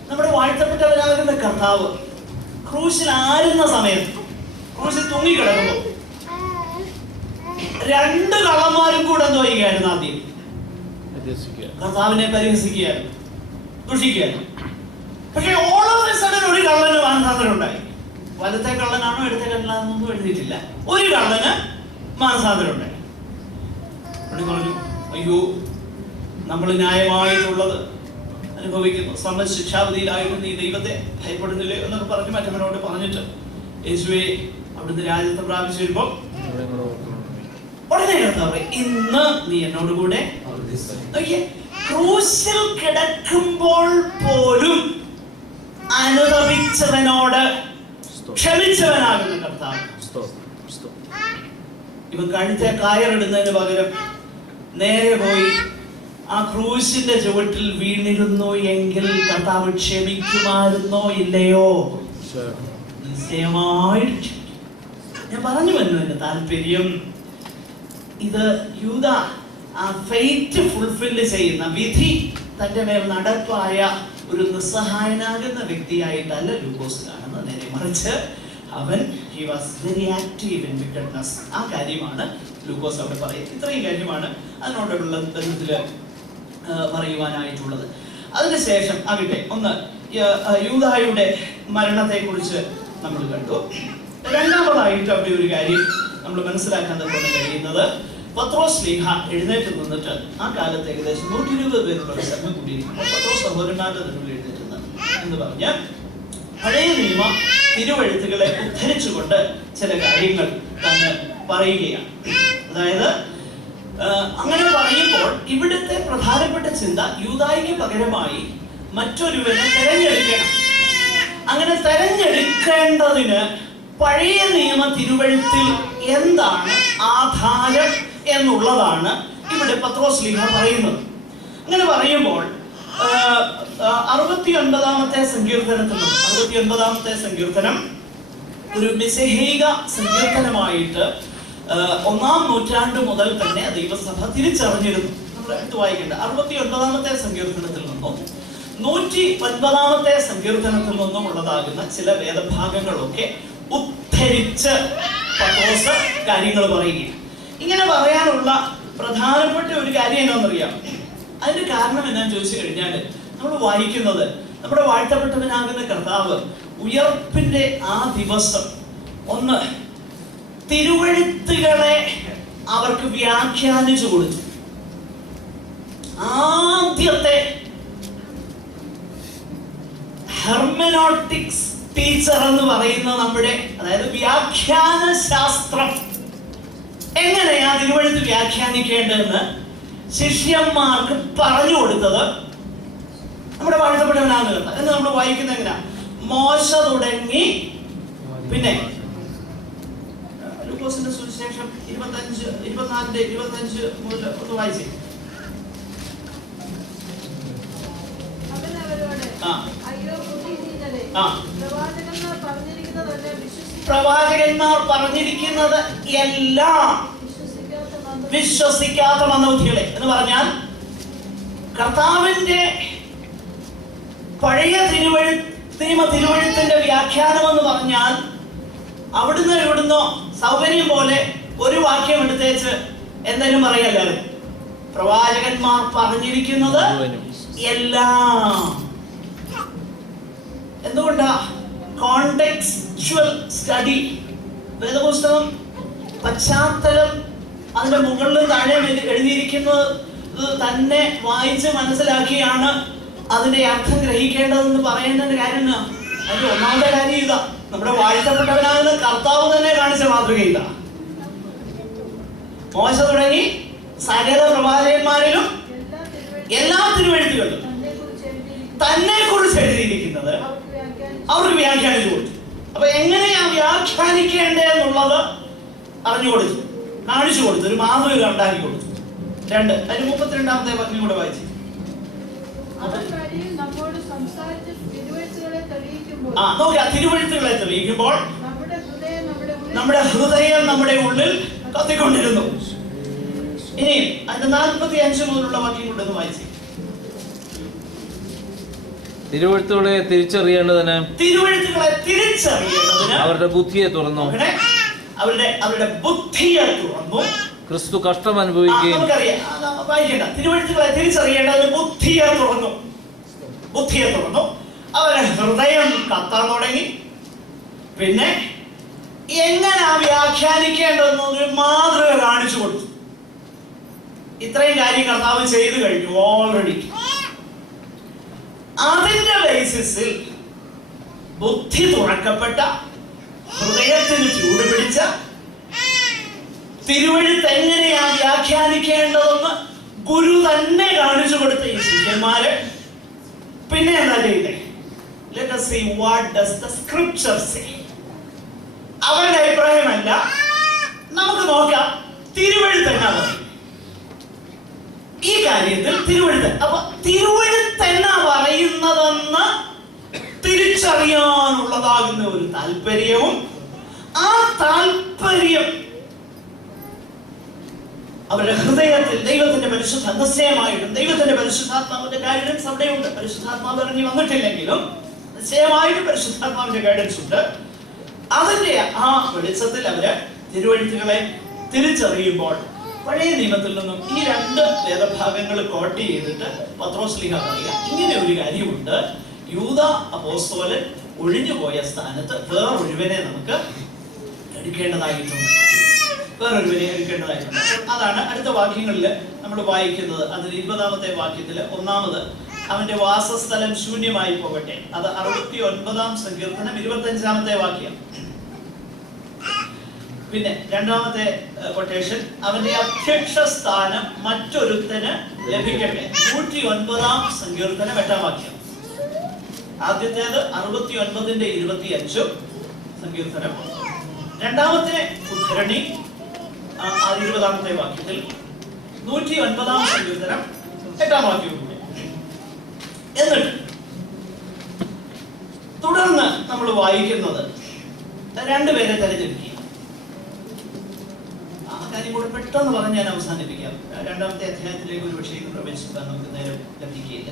നമ്മുടെ വാഴ്ത്തപ്പെട്ടവരാകുന്ന കർത്താവ് ക്രൂശിൽ ആരുന്ന സമയത്ത്, ക്രൂശിൽ തൂങ്ങിക്കിടക്കുമ്പോൾ 2 കള്ളന്മാരും കൂടെ എന്തോ ചെയ്യുകയായിരുന്നു? ആദ്യം കർത്താവിനെ പരിഹസിക്കുകയായിരുന്നു, ദുഷിക്കുകയായിരുന്നു. പക്ഷെ ഓൾ ഓഫ് എ സഡൻ ഒരു കള്ളന് മാനസാന്തരം ഉണ്ടായി. വലത്തെ കള്ളനാണോ ഇടത്തെ കള്ളനാണെന്നൊന്നും എഴുതിയിട്ടില്ല. ഒരു കള്ളന് മാനസാന്തരം ഉണ്ടായി. പറഞ്ഞു, അയ്യോ, നമ്മൾ ന്യായമായിട്ടുള്ളത് അനുഭവിക്കുന്നു. സ്വന്തം ശിക്ഷാവിധിയിലായിട്ട് നീ ദൈവത്തെ ഭയപ്പെടുന്നില്ലേ എന്നൊക്കെ പറഞ്ഞ് മറ്റവനോട് പറഞ്ഞിട്ട് യേശുവെ അവിടുന്ന് രാജ്യത്തെ പ്രാപിച്ചു വരുമ്പോൾ ഉടനെ കർത്താവ് ഇന്ന് നീ എന്നോട് കൂടെ ക്രൂശിൽ കിടക്കുമ്പോൾ പോലും അനുതപിച്ചവനോട് ക്ഷമിച്ചവനാകുന്ന കർത്താവ്. ഇവൻ കഴുത്തെ കയറിടുന്നതിന് പകരം നേരെ പോയി ആ ക്രൂശിന്റെ ചുവട്ടിൽ വീണിരുന്നു എങ്കിൽ കർത്താവ് ക്ഷമിക്കുമായിരുന്നോ ഇല്ലയോ? നിശ്ചയമായിട്ട്. ഞാൻ പറഞ്ഞു വന്നു എന്റെ താല്പര്യം, ഇത് യൂദ ആ ഫെയ്റ്റ് ഫുൾഫില്ല് ചെയ്യുന്ന, വിധി തന്റെ മേൽ നടപ്പായ ഒരു നിസ്സഹായനാകുന്ന വ്യക്തിയായിട്ടല്ല ലൂക്കോസ് കാണുന്നത്. നേരെ മറിച്ച് അവൻ he was very active in wickedness. ആ കാര്യമാണ് ലൂക്കോസ് അവിടെ പറയുന്നത്. ഇത്രയും കാര്യമാണ് അതിനോടുള്ള ബന്ധത്തിൽ പറയുവാനായിട്ടുള്ളത്. അതിനുശേഷം ആകട്ടെ, ഒന്ന് യൂദായുടെ മരണത്തെ കുറിച്ച് നമ്മൾ കണ്ടു. രണ്ടാമതായിട്ട് അവിടെ ഒരു കാര്യം നമ്മൾ മനസ്സിലാക്കാൻ കൊണ്ട് കഴിയുന്നത്, പത്രോസ് ശ്ലീഹ എഴുന്നേറ്റ് നിന്നിട്ട് ആ കാലത്ത് ഏകദേശം 120 പേരുള്ള ഒരു സംഘം കൂടിയിരിക്കുമ്പോൾ പത്രോസ് സഹോദരന്മാരുടെ നടുവിൽ എഴുന്നേറ്റ് എന്ന് പറഞ്ഞ് പഴയ നിയമ തിരുവെഴുത്തുകളെ ഉദ്ധരിച്ചുകൊണ്ട് ചില കാര്യങ്ങൾ തന്നെ പറയുകയാണ്. അതായത് അങ്ങനെ പറയുമ്പോൾ ഇവിടുത്തെ പ്രധാനപ്പെട്ട ചിന്ത യൂദായിക്ക് പകരമായി മറ്റൊരുവനെ തെരഞ്ഞെടുക്കണം. അങ്ങനെ തെരഞ്ഞെടുക്കേണ്ടതിന് പഴയ നിയമ തിരുവെഴുത്തിൽ എന്താണ് ആധാരം എന്നുള്ളതാണ് ഇവിടെ പത്രോസ് ശ്ലീഹ പറയുന്നത്. അങ്ങനെ പറയുമ്പോൾ 69-ാമത്തെ സങ്കീർത്തനം ഒരു മെസ്സേഹിക സങ്കീർത്തനമായിട്ട് 1-ാം നൂറ്റാണ്ട് മുതൽ തന്നെ ദൈവസഭ തിരിച്ചറിഞ്ഞിരുന്നു. നമ്മൾ എടുത്ത് വായിക്കേണ്ട 69-ാമത്തെ സങ്കീർത്തനത്തിൽ നിന്നും 109-ാമത്തെ സങ്കീർത്തനത്തിൽ നിന്നും ഉള്ളതാകുന്ന ചില വേദഭാഗങ്ങളൊക്കെ ഉദ്ധരിച്ച് പത്രോസ് കാര്യങ്ങൾ പറയുകയാണ്. ഇങ്ങനെ പറയാനുള്ള പ്രധാനപ്പെട്ട ഒരു കാര്യം എന്താണെന്നറിയാം? അതിന്റെ കാരണം എന്താണെന്ന് ചോദിച്ചു കഴിഞ്ഞാൽ, നമ്മൾ വായിക്കുന്നത് നമ്മുടെ വാഴ്ത്തപ്പെട്ടവനാകുന്ന കർത്താവ് ഉയർപ്പിന്റെ ആ ദിവസം ഒന്ന് തിരുവെഴുത്തുകളെ അവർക്ക് വ്യാഖ്യാനിച്ചു കൊടുത്തു. ആദ്യത്തെ ഹെർമെനോട്ടിക്സ് ടീച്ചർ എന്ന് പറയുന്ന നമ്മുടെ, അതായത് വ്യാഖ്യാന ശാസ്ത്രം, എങ്ങനെയാ തിരുവെഴുത്ത് വ്യാഖ്യാനിക്കേണ്ടതെന്ന് ശിഷ്യന്മാർക്ക് പറഞ്ഞു കൊടുത്തത് നമ്മുടെ വാഴ്ത്തപ്പെട്ടവനാണ്. എന്ന് നമ്മൾ വായിക്കുന്നത് എങ്ങനെയാ? മോശ തുടങ്ങി, പിന്നെ ലൂക്കോസിന്റെ സുവിശേഷം 24-25 മുതൽ ഒന്ന് വായിച്ചേ. പ്രവാചകന്മാർ പറഞ്ഞിരിക്കുന്നത് എല്ലാം വിശ്വസിക്കാത്ത മന്ദബുദ്ധികളെ എന്ന് പറഞ്ഞാൽ, കർത്താവിന്റെ പഴയ തിരുവെഴുത്തിന്റെ വ്യാഖ്യാനം എന്ന് പറഞ്ഞാൽ അവിടുന്ന് ഇവിടുന്നോ സൗകര്യം പോലെ ഒരു വാക്യം എടുത്തേച്ച് എന്തെങ്കിലും പറയല്ലായിരുന്നു. പ്രവാചകന്മാർ പറഞ്ഞിരിക്കുന്നത് എല്ലാം. എന്തുകൊണ്ടാ? കോണ്ടെക്സ്ച്വൽ സ്റ്റഡി. വേദപുസ്തകം പശ്ചാത്തലം അതിന്റെ മുകളിലും താഴെ എഴുതിയിരിക്കുന്നത് തന്നെ വായിച്ച് മനസ്സിലാക്കിയാണ് അതിന്റെ അർത്ഥം ഗ്രഹിക്കേണ്ടതെന്ന് പറയേണ്ടതിന്റെ കാര്യം എന്നാ? അതിന്റെ ഒന്നാമത്തെ കാര്യം ഇതാ, നമ്മുടെ വാഴ്ത്തപ്പെട്ടവനാകുന്ന കർത്താവ് തന്നെ കാണിച്ച മാതൃക ഇതാ. മോശ തുടങ്ങി സകല പ്രവാചകന്മാരിലും എല്ലാ തിരുവെഴുത്തുകളിലും തന്നെ കുറിച്ച് എഴുതിയിരിക്കുന്നത് അവർക്ക് വ്യാഖ്യാനിച്ചു കൊടുത്തു. അപ്പൊ എങ്ങനെയാ വ്യാഖ്യാനിക്കേണ്ടതെന്നുള്ളത് അറിഞ്ഞു കൊടുത്തു, കാണിച്ചു കൊടുത്തു, ഒരു മാതൃക ഉണ്ടാക്കി കൊടുത്തു. 2 അതിന് 32-ാമത്തെ വാക്യം കൂടെ വായിച്ചു. തിരുവെഴുത്തുകളെ തെളിയിക്കുമ്പോൾ നമ്മുടെ ഹൃദയം നമ്മുടെ ഉള്ളിൽ കത്തിക്കൊണ്ടിരുന്നു. ഇനി അതിന്റെ 45 മുതലുള്ള വാക്യം കൊണ്ടൊന്ന് വായിച്ചു. തിരുവെഴുത്തുകളെ തിരിച്ചറിയേണ്ടതിന് അവരുടെ ബുദ്ധിയെ തുറന്നു. അവരുടെ ബുദ്ധിയെ തുറന്നു. ക്രിസ്തു കഷ്ടം അനുഭവിക്കുകയും തിരുവെഴുത്തുകളെ തിരിച്ചറിയേണ്ടതിന് ബുദ്ധിയെ തുറന്നു. അവരുടെ ഹൃദയം കത്താൻ തുടങ്ങി. പിന്നെ എങ്ങനെ വ്യാഖ്യാനിക്കേണ്ടതെന്നൊരു മാതൃക കാണിച്ചു കൊടുത്തു. ഇത്രയും കാര്യം കർത്താവ് ചെയ്തു കഴിഞ്ഞു ഓൾറെഡി. അതിന്റെ ബേസിസിൽ ബുദ്ധി തുറക്കപ്പെട്ട, ഹൃദയത്തിന് ചൂടുപിടിച്ച, തിരുവഴുത്ത് എങ്ങനെയാ വ്യാഖ്യാനിക്കേണ്ടതെന്ന് ഗുരു തന്നെ കാണിച്ചു കൊടുത്ത ഈ ശിഷ്യന്മാര് പിന്നെ എന്താ ചെയ്തേ? Let us see what does the scripture say. അവരുടെ അഭിപ്രായമല്ല, നമുക്ക് നോക്കാം തിരുവഴുത്ത് എന്നാ പറയും ഈ കാര്യത്തിൽ. തിരുവഴുത്ത്, അപ്പൊ തിരുവഴുത്ത് എന്നാ പറയുന്നതെന്ന് തിരിച്ചറിയാനുള്ളതാകുന്ന ഒരു താല്പര്യവും, ആ താല്പര്യം അവരുടെ ഹൃദയത്തിൽ ദൈവത്തിന്റെ പരിശുദ്ധ നിശ്ചയമായിട്ടും ദൈവത്തിന്റെ പരിശുദ്ധാത്മാവിന്റെ ഗൈഡൻസ് അവിടെയുണ്ട്. പരിശുദ്ധാത്മാവ് ഇറങ്ങി വന്നിട്ടില്ലെങ്കിലും നിശ്ചയമായിട്ടും പരിശുദ്ധാത്മാവിന്റെ ഗൈഡൻസ് ഉണ്ട്. അതിന്റെ ആ വെളിച്ചത്തിൽ അവര് തിരുവഴുത്തുകളെ തിരിച്ചറിയുമ്പോൾ പഴയ നിയമത്തിൽ നിന്നും ഈ രണ്ട് വേദഭാഗങ്ങൾ കോട്ട് ചെയ്തിട്ട് പത്രോസ്ലീഹ പറയുക, ഇങ്ങനെ ഒരു കാര്യമുണ്ട്, യൂദ അപ്പോസ്തലൻ ഒഴിഞ്ഞുപോയ സ്ഥാനത്ത് വേറൊരുവനെ നമുക്ക് എടുക്കേണ്ടതായിട്ടുണ്ട്. അതാണ് അടുത്ത വാക്യങ്ങളിൽ നമ്മൾ വായിക്കുന്നത്. അതിൽ 20-ാമത്തെ വാക്യത്തിൽ ഒന്നാമത് അവന്റെ വാസസ്ഥലം ശൂന്യമായി പോകട്ടെ. അത് 69-ാം സങ്കീർത്തനം 25-ാമത്തെ വാക്യം. പിന്നെ രണ്ടാമത്തെ കൊട്ടേഷൻ അവന്റെ അധ്യക്ഷ സ്ഥാനം മറ്റൊരുത്തന് ലഭിക്കട്ടെ. 109-ാം സങ്കീർത്തനം 8-ാം വാക്യം. ആദ്യത്തേത് 69-ന്റെ 25 സങ്കീർത്തനം. രണ്ടാമത്തെ ഉദ്ധരണി 20-ാമത്തെ വാക്യത്തിൽ 109-ാം സങ്കീർത്തനം 8-ാം വാക്യവും കൂടി. എന്നിട്ട് തുടർന്ന് നമ്മൾ വായിക്കുന്നത് രണ്ടുപേരെ തെരഞ്ഞെടുക്കുക. ആ കാര്യം കൂടെ പെട്ടെന്ന് പറഞ്ഞ് ഞാൻ അവസാനിപ്പിക്കാം. രണ്ടാമത്തെ അധ്യായത്തിലേക്ക് ഒരു വിഷയം പ്രവേശിക്കാൻ നമുക്ക് നേരം ലഭിക്കുകയില്ല.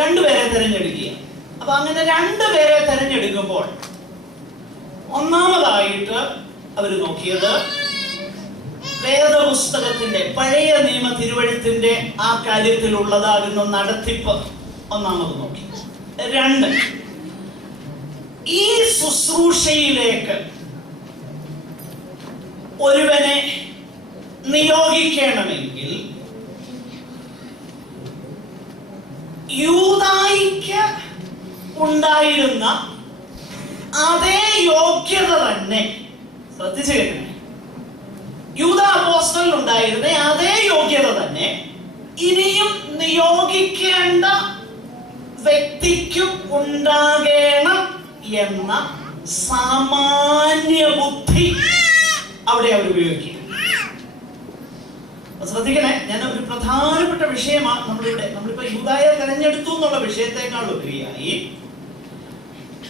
രണ്ടുപേരെ തെരഞ്ഞെടുക്കുക. അപ്പൊ അങ്ങനെ രണ്ടുപേരെ തെരഞ്ഞെടുക്കുമ്പോൾ ഒന്നാമതായിട്ട് അവർ നോക്കിയത് വേദപുസ്തകത്തിന്റെ പഴയ നിയമ തിരുവഴുത്തിന്റെ ആ കാര്യത്തിലുള്ളതാകുന്ന നടത്തിപ്പ് ഒന്നാമത് നോക്കി. രണ്ട്, ഈ ശുശ്രൂഷയിലേക്ക് ഒരുവനെ നിയോഗിക്കണമെങ്കിൽ യൂദായിക്ക് ഉണ്ടായിരുന്ന അതേ യോഗ്യത തന്നെ, ശ്രദ്ധിച്ചു കേൾക്കണേ, യൂദാ അപ്പോസ്തലൻ ഉണ്ടായിരുന്ന അതേ യോഗ്യത തന്നെ ഇനിയും നിയോഗിക്കേണ്ട വ്യക്തിക്കും ഉണ്ടാകണം എന്ന സാമാന്യ ബുദ്ധി അവിടെ അവർ ഉപയോഗിക്കും. ശ്രദ്ധിക്കണേ, ഞാൻ ഒരു പ്രധാനപ്പെട്ട വിഷയമാണ് നമ്മളിപ്പോ യൂദായെ തെരഞ്ഞെടുത്തു എന്നുള്ള വിഷയത്തെക്കാൾ ഉപരിയായി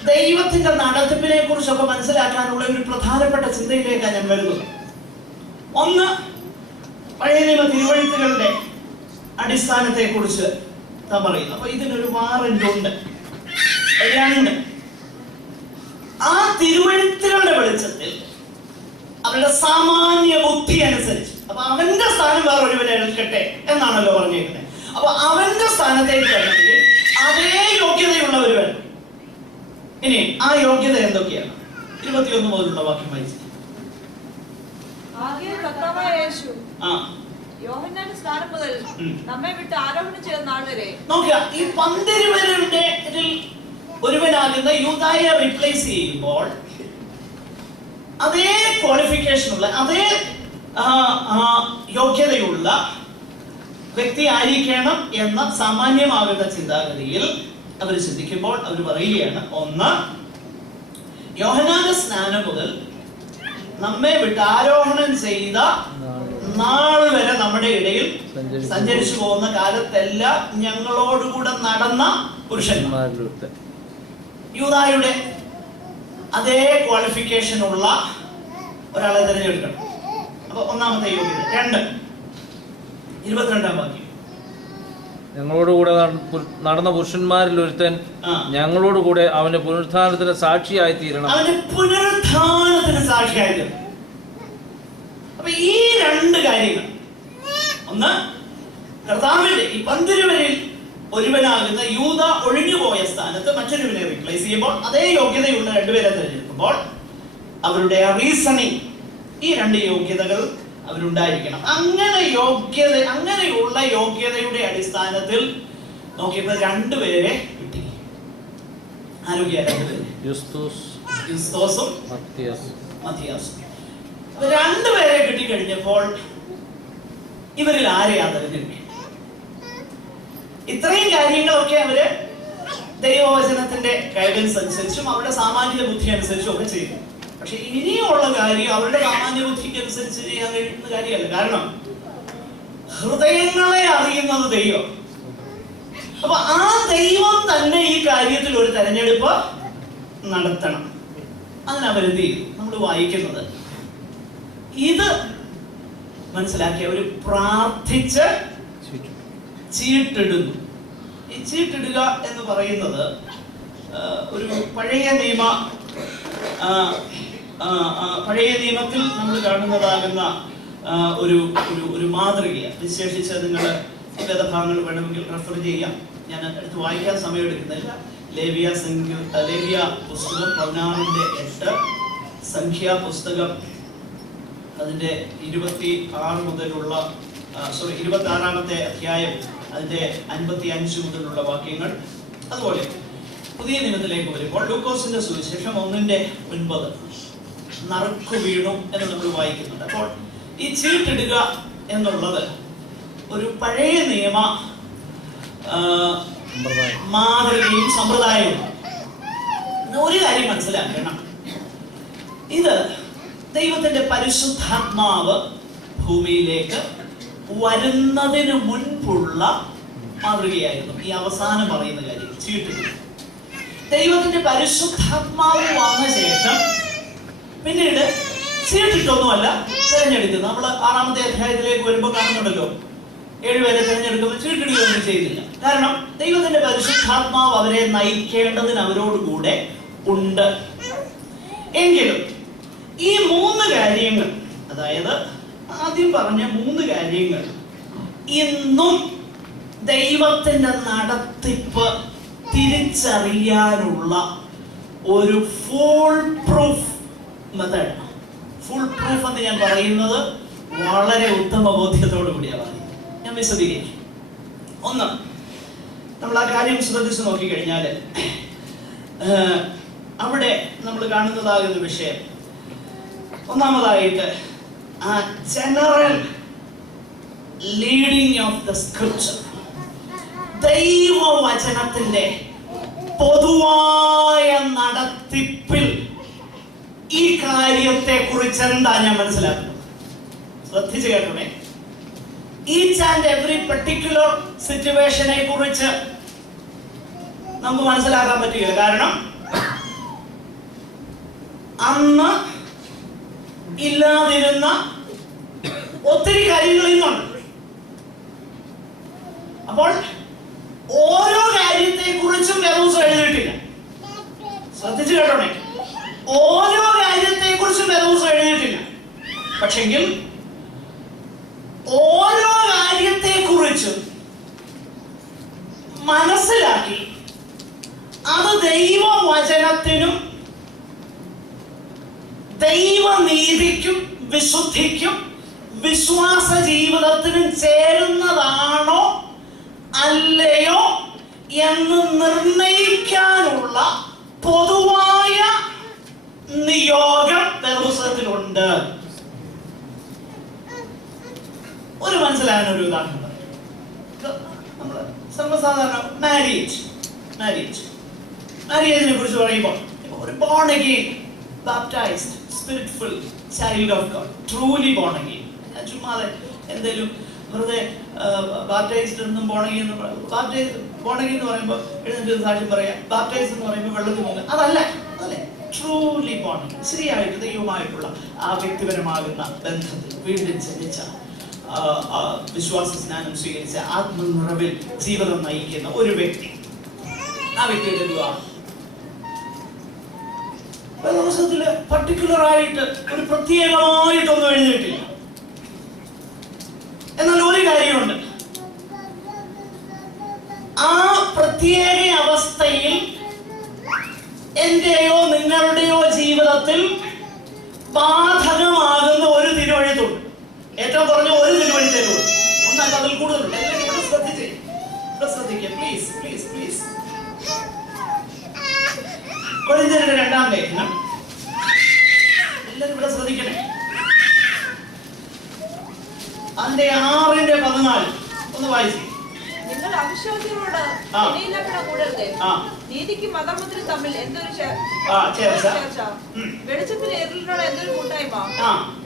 ദൈവത്തിന്റെ നടത്തിപ്പിനെ കുറിച്ചൊക്കെ മനസ്സിലാക്കാനുള്ള ഒരു പ്രധാനപ്പെട്ട ചിന്തയിലേക്കാണ് ഞാൻ വരുന്നത്. ഒന്ന്, പഴയ നിയമ തിരുവഴുത്തുകളുടെ അടിസ്ഥാനത്തെ കുറിച്ച് നാം പറയുന്നു. അപ്പൊ ഇതിനൊരു വാറന്റ് ഉണ്ട്. രണ്ട്, ആ തിരുവഴുത്തുകളുടെ വെളിച്ചത്തിൽ അവരുടെ സാമാന്യ ബുദ്ധി അനുസരിച്ച്, അപ്പൊ അവന്റെ സ്ഥാനം വേറെ ഒരുവനെ എടുക്കട്ടെ എന്നാണല്ലോ പറഞ്ഞേക്കുന്നത്. അപ്പൊ അവന്റെ സ്ഥാനത്തേക്ക് വരണമെങ്കിൽ അതേ യോഗ്യതയുള്ള ഒരുവൻ. ഇനി ആ യോഗ്യത എന്തൊക്കെയാണ്? 21 മുതലുള്ള വാക്യം വായിച്ചു. യോഹന്നാന്റെ സ്ഥാനം മുതൽ നമ്മെ വിട്ട് ആരോഹണം ചെയ്ത നാൾ വരെ നോക്കുക, ഈ 12 പേരുടെ ഒരുവനാകുന്ന യൂദായെ റീപ്ലേസ് ചെയ്യുമ്പോൾ അതേ ക്വാളിഫിക്കേഷൻ ഉള്ള, അതേ യോഗ്യതയുള്ള വ്യക്തി ആയിരിക്കണം എന്ന സാമാന്യമാകുന്ന ചിന്താഗതിയിൽ അവർ ചിന്തിക്കുമ്പോൾ അവർ പറയുകയാണ്, ഒന്ന്, യോഹന്നാന്റെ സ്നാനം മുതൽ നമ്മെ വിട്ട് ആരോഹണം ചെയ്ത നാൾ വരെ നമ്മുടെ ഇടയിൽ സഞ്ചരിച്ചു പോകുന്ന കാലത്തെല്ലാം ഞങ്ങളോടുകൂടെ നടന്ന പുരുഷന്മാർ, യൂദായുടെ അതേ ക്വാളിഫിക്കേഷൻ ഉള്ള ഒരാളെ തിരഞ്ഞെടുക്കണം. അപ്പൊ ഒന്നാമത്തെ യോഗ്യത. രണ്ട്, 22-ാം വാക്യം. ഞങ്ങളോടുകൂടെ നടന്ന പുരുഷന്മാരിൽ ഒരുത്തൻ ഞങ്ങളോടുകൂടെ അവന്റെ പുനരുത്ഥാനത്തിന് സാക്ഷിയായി തീരണം. അവന്റെ പുനരുത്ഥാനത്തിന് സാക്ഷിയായി തീരണം. അപ്പൊ ഈ രണ്ട് കാര്യങ്ങൾ, ഒന്ന്, കർത്താവിന്റെ ഈ 12 പേരിൽ ഒരുവനാകുന്ന യൂദ ഒഴിഞ്ഞുപോയ സ്ഥാനത്ത് മറ്റൊരുവനെ റീപ്ലേസ് ചെയ്യുമ്പോൾ അതേ യോഗ്യതയുള്ള രണ്ടുപേരെ തിരഞ്ഞെടുക്കുമ്പോൾ അവരുടെ റീസണിങ്, ഈ രണ്ട് യോഗ്യതകൾ അവരുണ്ടായിരിക്കണം. അങ്ങനെയുള്ള യോഗ്യതയുടെ അടിസ്ഥാനത്തിൽ നോക്കിയപ്പോൾ രണ്ടുപേരെ കിട്ടി. ആരോഗ്യ രണ്ടുപേരെ, യുസ്തോസും മത്തിയാസും. അപ്പൊ രണ്ടുപേരെ കിട്ടിക്കഴിഞ്ഞപ്പോൾ ഇവരിൽ ആരെയാ തെരഞ്ഞെടുക്കുക? ഇത്രയും കാര്യങ്ങളൊക്കെ അവര് ദൈവവചനത്തിന്റെ ഗൈഡൻസ് അനുസരിച്ചും അവരുടെ സാമാന്യ ബുദ്ധി അനുസരിച്ചും ഒക്കെ ചെയ്തു. പക്ഷെ ഇനിയുള്ള കാര്യം അവരുടെ സാമാന്യ ബുദ്ധിക്ക് അനുസരിച്ച് ചെയ്യാൻ കഴിയുന്ന കാര്യമല്ല. കാരണം ഹൃദയങ്ങളെ അറിയുന്നത് ദൈവം. അപ്പൊ ആ ദൈവം തന്നെ ഈ കാര്യത്തിൽ ഒരു തെരഞ്ഞെടുപ്പ് നടത്തണം. അതിനവരെന്ത് ചെയ്തു? നമ്മൾ വായിക്കുന്നത് ഇത് മനസ്സിലാക്കി അവർ പ്രാർത്ഥിച്ച് ചീട്ടിടുന്നു. ഈ ചീട്ടിടുക എന്ന് പറയുന്നത് ഒരു പഴയ നിയമത്തിൽ നമ്മൾ കാണുന്നതാകുന്ന ഒരു മാതൃകയാണ്. വിശേഷിച്ച് നിങ്ങൾ വേദഭാഗങ്ങൾ വേണമെങ്കിൽ റെഫർ ചെയ്യാം. ഞാൻ അടുത്ത് വായിക്കാൻ സമയം എടുക്കുന്നില്ല. ലേവ്യ പുസ്തകം 16:8, സംഖ്യാ പുസ്തകം അതിൻ്റെ 26 മുതലുള്ള 26-ാമത്തെ അധ്യായം അതിൻ്റെ 55 മുതലുള്ള വാക്യങ്ങൾ. അതുപോലെ പുതിയ നിയമത്തിലേക്ക് വരുമ്പോൾ ലൂക്കോസിന്റെ സുവിശേഷം 1:9 നറുക്കു വീണു എന്ന് നമ്മൾ വായിക്കുന്നുണ്ട്. അപ്പോൾ ഈ ചീട്ടിടുക എന്നുള്ളത് ഒരു പഴയ നിയമ മാതൃകയും സമ്പ്രദായവും. ഒരു കാര്യം മനസ്സിലാക്കണം, ഇത് ദൈവത്തിന്റെ പരിശുദ്ധാത്മാവ് ഭൂമിയിലേക്ക് വരുന്നതിന് മുൻപുള്ള മാതൃകയായിരുന്നു. ഈ അവസാനം പറയുന്ന കാര്യം ചീട്ടിടുക. ദൈവത്തിന്റെ പരിശുദ്ധാത്മാവ് വന്ന ശേഷം പിന്നീട് ചീട്ടിട്ടൊന്നുമല്ല തിരഞ്ഞെടുക്കുന്നത്. നമ്മൾ 6-ാമത്തെ അധ്യായത്തിലേക്ക് വരുമ്പോൾ കാണുന്നുണ്ടല്ലോ, 7 പേരെ തിരഞ്ഞെടുക്കുമ്പോൾ ചീട്ടിടുകയൊന്നും ചെയ്തില്ല. കാരണം ദൈവത്തിന്റെ പരിശുദ്ധാത്മാവ് അവരെ നയിക്കേണ്ടതിന് അവരോടുകൂടെ ഉണ്ട്. എങ്കിലും ഈ 3 കാര്യങ്ങൾ, അതായത് ആദ്യം പറഞ്ഞ 3 കാര്യങ്ങൾ ഇന്നും ദൈവത്തിന്റെ നടത്തിപ്പ് തിരിച്ചറിയാനുള്ള ഒരു full proof method. Full proof എന്ന് ഞാൻ പറയുന്നത് വളരെ ഉത്തമ ബോധ്യത്തോടു കൂടിയാണ് പറയുന്നത്. ഞാൻ വിശദീകരിക്കും. ഒന്ന്, നമ്മൾ ആ കാര്യം ശ്രദ്ധിച്ച് നോക്കിക്കഴിഞ്ഞാൽ അവിടെ നമ്മൾ കാണുന്നതാകുന്ന വിഷയം, ഒന്നാമതായിട്ട് ആ general leading of the scripture, ദൈവവചനത്തിന്റെ പൊതുവായ നടത്തിപ്പിൽ ഈ കാര്യത്തെ കുറിച്ച് എന്താ ഞാൻ മനസ്സിലാക്കുന്നത്? ശ്രദ്ധിച്ചു കേട്ടോണേ. ഈച്ച് ആൻഡ് എവറി പെർട്ടിക്കുലർ സിറ്റുവേഷനെ കുറിച്ച് നമുക്ക് മനസ്സിലാക്കാൻ പറ്റുകയില്ല. കാരണം അന്ന് ഇല്ലാതിരുന്ന ഒത്തിരി കാര്യങ്ങൾ ഇന്നുണ്ട്. അപ്പോൾ ഓരോ കാര്യത്തെ കുറിച്ചും വേദപുസ്തകം എഴുതിയിട്ടില്ല. ശ്രദ്ധിച്ചു കേട്ടോണേ. ഓരോ കാര്യത്തെ കുറിച്ചും വേദപുസ്തകം എഴുതിയിട്ടില്ല. പക്ഷെങ്കിൽ ഓരോ കാര്യത്തെ കുറിച്ചും മനസ്സിലാക്കി അത് ദൈവവചനത്തിനും ദൈവനീതിക്കും വിശുദ്ധിക്കും വിശ്വാസ ജീവിതത്തിനും ചേരുന്നതാണോ അല്ലയോ എന്ന് നിർണയിക്കാനുള്ള പൊതുവായ നിയോഗം വേദപുസ്തകത്തിലുണ്ട്. ഒരു മനസ്സിലാകാൻ ഒരു ഉദാഹരണം നമ്മള് സർവ്വസാധാരണ മാരേജിനെ കുറിച്ച് പറയുമ്പോൾ ഒരു born again, baptized, spiritual child of God, truly born again. ചുമ്മാതെ എന്തെങ്കിലും വെറുതെ ബാപ്റ്റൈസ്ഡ് എന്നും born again എന്ന് പറയുമ്പോൾ എഴുന്നേറ്റ് സാക്ഷ്യം പറയാം. ബാപ്റ്റൈസ്ഡ് എന്ന് പറയുമ്പോൾ വെള്ളത്തിൽ മുങ്ങുക, അതല്ലേ ട്രൂലി born again, ശരിയായിട്ട് ദൈവമായിട്ടുള്ള ആ വ്യക്തിപരമാകുന്ന ബന്ധത്തിൽ വീണ്ടും ജനിച്ച വിശ്വാസ സ്നാനം സ്വീകരിച്ച ആത്മനിറവിൽ ജീവിതം നയിക്കുന്ന ഒരു വ്യക്തി. ആ വ്യക്തിയുടെ വിവാഹം വേദപുസ്തകത്തില് പർട്ടിക്കുലർ ആയിട്ട് ഒരു പ്രത്യേകമായിട്ടൊന്നും എഴുതിയിട്ടില്ല. എന്നാൽ ഒരു കാര്യമുണ്ട്, ആ പ്രത്യേക അവസ്ഥയിൽ എന്റെയോ നിങ്ങളുടെയോ ജീവിതത്തിൽ ബാധകമാകുന്ന ഒരു തിരുവഴുത്തുണ്ട്. ഏറ്റവും കുറഞ്ഞ ഒരു തിരുവഴുത്തേക്കുള്ളൂ, ഒന്നല്ല അതിൽ കൂടുതലുണ്ട്. അല്ലെങ്കിൽ ഇവിടെ ശ്രദ്ധിച്ചേ, ശ്രദ്ധിക്കുക പ്ലീസ് പ്ലീസ് പ്ലീസ്. കൊരിന്ത്യരുടെ 2-ാം ലേഖനം, എല്ലാവരും ഇവിടെ ശ്രദ്ധിക്കണേ. അതിന്റെ 6:14 ഒന്ന് വായിച്ചു. നിങ്ങൾ അവിശ്വാസികളോട് ഇണയില്ലാപ്പിണ കൂടരുതേ. നീതിക്ക് മതമുദ്ര തമ്മിൽ എന്തൊരു ചേർച്ച, വെളിച്ചത്തിന് എതിരിനോട് എന്തൊരു കൂട്ടായ്മ,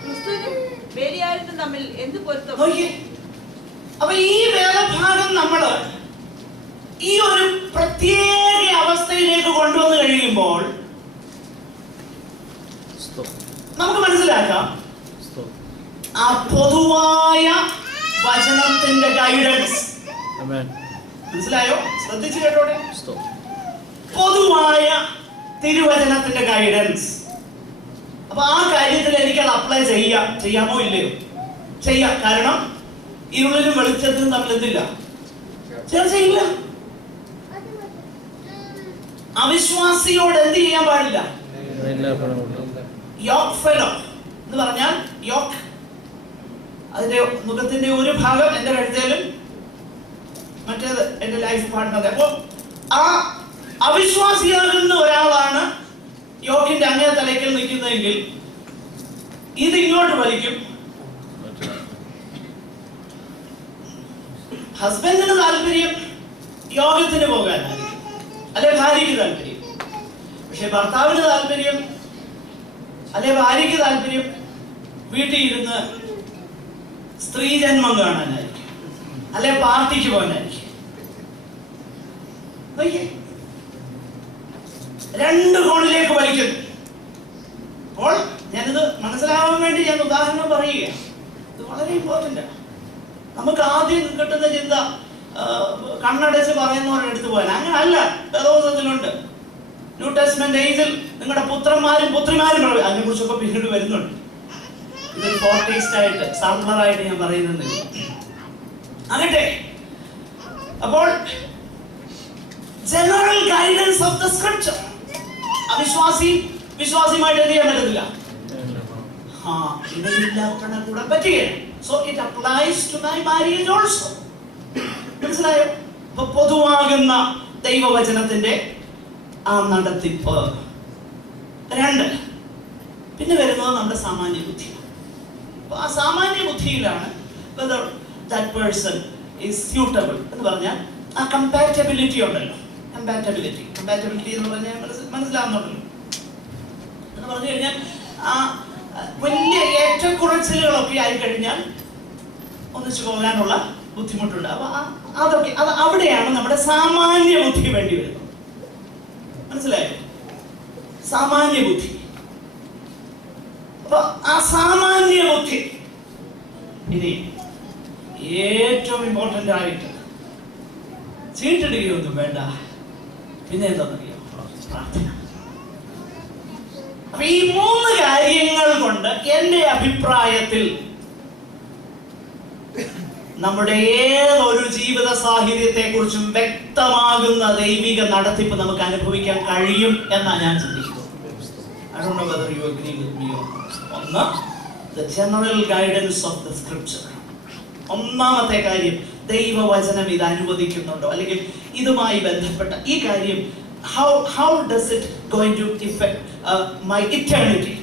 ക്രിസ്തുവിനും ബേലിയാലിനും തമ്മിൽ എന്ത് പൊരുത്തം. അപ്പൊ ഈ വേദഭാഗം നമ്മള് ഈ ഒരു പ്രത്യേക അവസ്ഥയിലേക്ക് കൊണ്ടുവന്ന് കഴിയുമ്പോൾ നമുക്ക് മനസ്സിലാക്കാം ആ പൊതുവായ വചനത്തിന്റെ ഗൈഡൻസ്. മനസ്സിലായോ? ശ്രദ്ധിച്ചു കേട്ടോടെ. പൊതുവായ തിരുവചനത്തിന്റെ ഗൈഡൻസ്. അപ്പൊ ആ കാര്യത്തിൽ എനിക്കത് അപ്ലൈ ചെയ്യാമോ ഇല്ലയോ? ചെയ്യാം. കാരണം ഇരുളിനും വെളിച്ചത്തിനും തമ്മിൽ എന്തില്ല? ചേർച്ചയില്ല. അവിശ്വാസിയോട് എന്ത് ചെയ്യാൻ പാടില്ല? യോക്ക് ഫെലോ എന്ന് പറഞ്ഞാൽ യോക്ക്, അതിന്റെ മുഖത്തിന്റെ ഒരു ഭാഗം എന്റെ കഴുത്തേലും മറ്റേത് എന്റെ ലൈഫ് പാർട്ട്ണർ. അപ്പൊ ആ അവിശ്വാസിയാകുന്ന ഒരാളാണ് യോക്കിന്റെ അങ്ങേ തലയ്ക്കൽ നിൽക്കുന്നതെങ്കിൽ ഇത് ഇങ്ങോട്ട് വലിക്കും. ഹസ്ബൻഡിന് താല്പര്യം യോഗത്തിന് പോകാനായിരിക്കും, അല്ലെ ഭാര്യയ്ക്ക് താല്പര്യം. പക്ഷെ ഭർത്താവിന് താല്പര്യം, അല്ലെ ഭാര്യയ്ക്ക് താല്പര്യം വീട്ടിൽ ഇരുന്ന് സ്ത്രീ ജന്മം കാണാനായിരിക്കും, അല്ലെ പാർട്ടിക്ക് പോകാനായിരിക്കും. രണ്ട് കോണിലേക്ക് വലിക്കുന്നു. അപ്പോൾ ഞാനിത് മനസ്സിലാവാൻ വേണ്ടി ഞാൻ ഉദാഹരണം പറയുകയാണ്. ഇത് വളരെ ഇമ്പോർട്ടന്റ്. നമുക്ക് ആദ്യം കിട്ടുന്ന ചിന്ത കണ്ണടച്ച് പറയുന്നവരുടെ അടുത്ത് പോകാൻ. അങ്ങനെ അല്ല. വേദോസത്തിലുണ്ട്, ന്യൂ ടെസ്റ്റ്മെന്റ് ഏജിൽ നിങ്ങളുടെ പുത്രന്മാരും പുത്രിമാരും അതിനെ കുറിച്ചൊക്കെ പിന്നീട് വരുന്നുണ്ട്. ഇതൊരു ഫോർടേസ്റ്റ് ആയിട്ട് സാമ്പിളറായിട്ട് ഞാൻ പറയുന്നുണ്ട്. അങ്ങട്ടെ, അപ്പോൾ general guidance of the scripture വിശ്വാസിയുമായിട്ട് എന്ത് ചെയ്യാൻ പറ്റത്തില്ല. ഇടയില്ലാത്ത കൂടെ പറ്റുകയാണ്. So it applies to my marriage also. മനസ്സിലായോ? അപ്പൊ പൊതുവാകുന്ന ദൈവവചനത്തിന്റെ ആ നടത്തിപ്പ്. 2, പിന്നെ വരുന്നത് നമ്മുടെ സാമാന്യ ബുദ്ധി. അപ്പൊ ആ സാമാന്യ ബുദ്ധിയിലാണ് whether that person is suitable എന്ന് പറഞ്ഞാൽ ആ കമ്പാറ്റബിലിറ്റി ഉണ്ടല്ലോ. കമ്പാറ്റബിലിറ്റി എന്ന് പറഞ്ഞാൽ മനസ്സിലാവുന്നുണ്ടല്ലോ. എന്ന് പറഞ്ഞു കഴിഞ്ഞാൽ ആ വലിയ ഏറ്റക്കുറച്ചിലുകളൊക്കെ ആയി കഴിഞ്ഞാൽ ഒന്നിച്ചു പോകാനുള്ള ബുദ്ധിമുട്ടുണ്ട്. അപ്പൊ അത് അവിടെയാണ് നമ്മുടെ സാമാന്യ ബുദ്ധി വേണ്ടി വരുന്നത്. മനസ്സിലായോ? സാമാന്യ ബുദ്ധി. അപ്പൊ ആ സാമാന്യ ബുദ്ധി ഇനി ഏറ്റവും ഇമ്പോർട്ടന്റ് ആയിട്ട് ചീട്ടിടുകയൊന്നും വേണ്ട. പിന്നെ എന്താണെന്നറിയോ? പ്രാർത്ഥന. അപ്പൊ ഈ 3 കാര്യങ്ങൾ കൊണ്ട് എന്റെ അഭിപ്രായത്തിൽ നമ്മുടെ ഏതൊരു ജീവിത സാഹചര്യത്തെ കുറിച്ചും വ്യക്തമാകുന്ന ദൈവിക നടത്തിപ്പ് നമുക്ക് അനുഭവിക്കാൻ കഴിയും എന്നാണ് ഞാൻ ചിന്തിക്കുന്നത്. I don't know whether you agree with me or not. ഒന്ന്, the general guidance of the scripture. ഒന്നാമത്തെ കാര്യം, ദൈവവചനം ഇത് അനുവദിക്കുന്നുണ്ടോ, അല്ലെങ്കിൽ ഇതുമായി ബന്ധപ്പെട്ട ഈ കാര്യം how does it going to affect my eternity?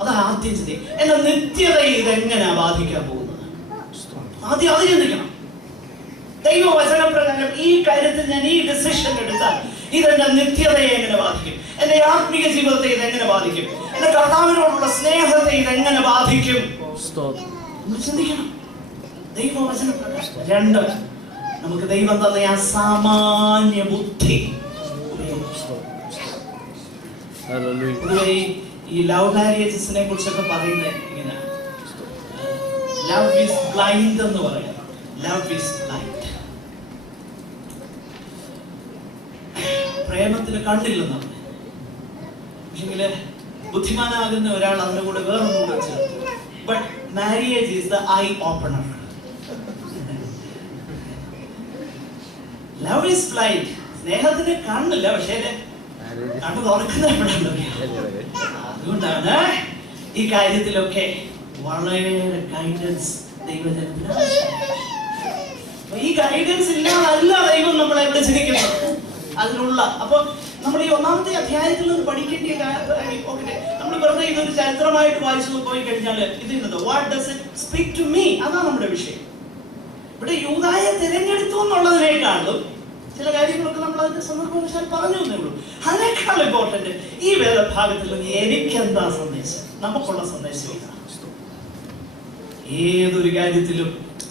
അത് ആദ്യം ചിന്തിക്കുക. എന്റെ നിത്യതയെ ഇതെങ്ങനെ ബാധിക്കാൻ പോകുന്നത് ആദ്യം അത് ചിന്തിക്കണം. ദൈവവചന പ്രകാരം ഈ കാര്യത്തിൽ ഞാൻ ഈ ഡിസിഷൻ എടുത്താൽ ഇതെന്റെ നിത്യതയെ എങ്ങനെ ബാധിക്കും, എന്റെ ആത്മീയ ജീവിതത്തെ ഇതെങ്ങനെ ബാധിക്കും, എന്റെ കർത്താവിനോടുള്ള സ്നേഹത്തെ ഇതെങ്ങനെ ബാധിക്കും ചിന്തിക്കണം. ദൈവവചന പ്രകാരം. 2, നമുക്ക് ദൈവം തന്ന ആ സാമാന്യ ബുദ്ധി. ഈ ലവ് മാരേജസിനെ കുറിച്ചൊക്കെ പറയുന്നത് ഇങ്ങനെ, ലവ് ഈസ് ബ്ലൈൻഡ് എന്ന് പറയാം. Love is blind. പ്രേമത്തിന് കണ്ണില്ലെന്നാണ്. പക്ഷെങ്കില് ബുദ്ധിമാനാകുന്ന ഒരാൾ അതിന്റെ കൂടെ വേറൊന്നും കൂടെ ചേർത്തു. But marriage is the eye opener. Love is blind. സ്നേഹത്തിന് കണ്ണില്ല, പക്ഷേ കണ്ണ് തുറക്കുന്ന എപ്പോഴാണ്. അതുകൊണ്ടാണ് ഈ കാര്യത്തിലൊക്കെ വളരെ ഗൈഡൻസ് ദൈവജനത്തിന്. ഈ ഗൈഡൻസ് ഇല്ലാതല്ല ദൈവം നമ്മളെ വിളിച്ചിരിക്കുന്നത്. അതിനുള്ള അപ്പൊ നമ്മൾ ഈ 1-ാമത്തെ അധ്യായത്തിൽ നിന്ന് പഠിക്കേണ്ട നമ്മൾ വെറുതെ ഇതൊരു ചരിത്രമായിട്ട് വായിച്ചു പോയി കഴിഞ്ഞാൽ ഇതിന്നത് what does it speak to me, അതാണ് നമ്മുടെ വിഷയം. ഇവിടെ യൂദായെ തിരഞ്ഞെടുത്തു എന്നുള്ളതിനേക്കാളും ചില കാര്യങ്ങളൊക്കെ നമ്മൾ അതിന്റെ സന്ദർഭവശാൽ പറഞ്ഞു എന്നേ ഉള്ളൂ. അതിനേക്കാൾ ഇമ്പോർട്ടന്റ് ഈ വേദഭാഗത്തിൽ നിന്ന് എനിക്കെന്താ സന്ദേശം, നമുക്കുള്ള സന്ദേശം ഇതാണ്. ഏതൊരു കാര്യത്തിലും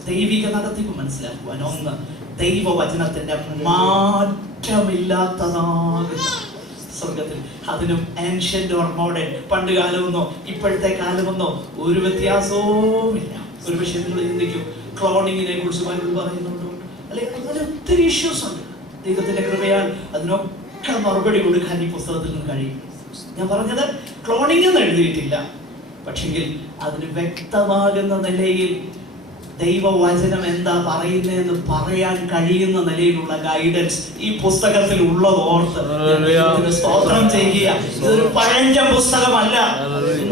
ദൈവിക നടത്തിപ്പ് മനസ്സിലാക്കുവാൻ ഒന്ന് ദൈവവചനത്തിന്റെ മാറ്റമില്ലാത്തതാകുന്ന സ്വർഗത്തിൽ, അതിനും ആൻഷ്യന്റ് ഓർ മോഡേൺ, പണ്ട് കാലമെന്നോ ഇപ്പോഴത്തെ കാലമെന്നോ ഒരു വ്യത്യാസവുമില്ല. ഒരു പക്ഷേ നിങ്ങൾ ചിന്തിക്കും ക്ലോണിങ്ങിനെ കുറിച്ച് ബൈബിൾ പറയുന്നുണ്ടോ, അല്ലെങ്കിൽ അങ്ങനെ ഒത്തിരി ഇഷ്യൂസ് ഉണ്ട്. ദൈവത്തിന്റെ കൃപയാൽ അതിനൊക്കെ മറുപടി കൊടുക്കാൻ ഈ പുസ്തകത്തിൽ നിന്ന് കഴിയും. ഞാൻ പറഞ്ഞത് ക്ലോണിംഗ് എന്ന് എഴുതിയിട്ടില്ല, പക്ഷെങ്കിൽ അതിന് വ്യക്തമാകുന്ന നിലയിൽ ദൈവവചനം എന്താ പറയുന്നതെന്ന് പറയാൻ കഴിയുന്ന നിലയിലുള്ള ഗൈഡൻസ് ഈ പുസ്തകത്തിൽ ഉള്ളത് ഓർത്ത് സ്തോത്രം ചെയ്യുക. ഇതൊരു പഴഞ്ച പുസ്തകമല്ല.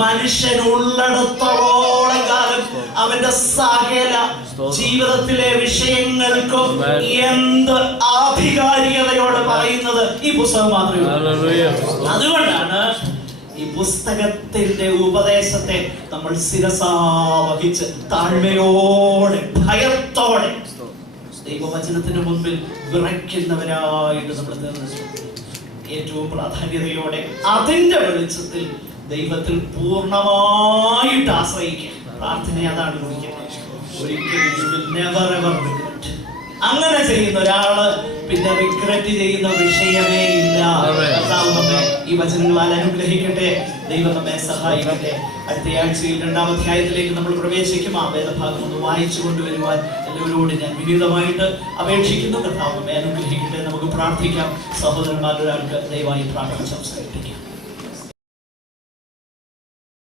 മനുഷ്യൻ ഉള്ളിടത്തോളം കാലം അവന്റെ സകല ജീവിതത്തിലെ വിഷയങ്ങൾക്കും എന്ത് ആധികാരികതയോടെ പറയുന്നത് ഈ പുസ്തകം മാത്രമേ ഉള്ളൂ. അതുകൊണ്ടാണ് ഈ പുസ്തകത്തിന്റെ ഉപദേശത്തെ നമ്മൾ ശിരസാവഹിച്ച് താഴ്മയോടെ ഭയത്തോടെ ദൈവവചനത്തിന് മുൻപിൽ വിറയ്ക്കുന്നവരായിട്ട് നമ്മൾ തീർന്നു. ഏറ്റവും പ്രാധാന്യതയോടെ അതിന്റെ വെളിച്ചത്തിൽ ദൈവത്തിൽ പൂർണ്ണമായിട്ട് ആശ്രയിക്കുക. പ്രാർത്ഥന അതാണ് വിളിക്കുന്നത്. ഒരിക്കലും അങ്ങനെ ചെയ്യുന്ന ഒരാള് പിന്നെ റിഗ്രറ്റ് ചെയ്യുന്ന വിഷയമേ ഇല്ല. ഈ വചനങ്ങളാൽ അനുഗ്രഹിക്കട്ടെ. ദൈവം നമ്മെ സഹായിക്കട്ടെ. അടുത്ത ആഴ്ചയിൽ 2-ാം അധ്യായത്തിലേക്ക് നമ്മൾ പ്രവേശിക്കും. ആ വേദഭാഗം ഒന്ന് വായിച്ചു കൊണ്ടുവരുവാൻ എല്ലാവരോടും ഞാൻ വിനീതമായിട്ട് അപേക്ഷിക്കുന്നു. കർത്താവ് നമ്മെ അനുഗ്രഹിക്കട്ടെ. നമുക്ക് പ്രാർത്ഥിക്കാം. സഹോദരന്മാരൊരാൾക്ക് ദയവായി പ്രാർത്ഥിച്ച് അവസാനിപ്പിക്കും.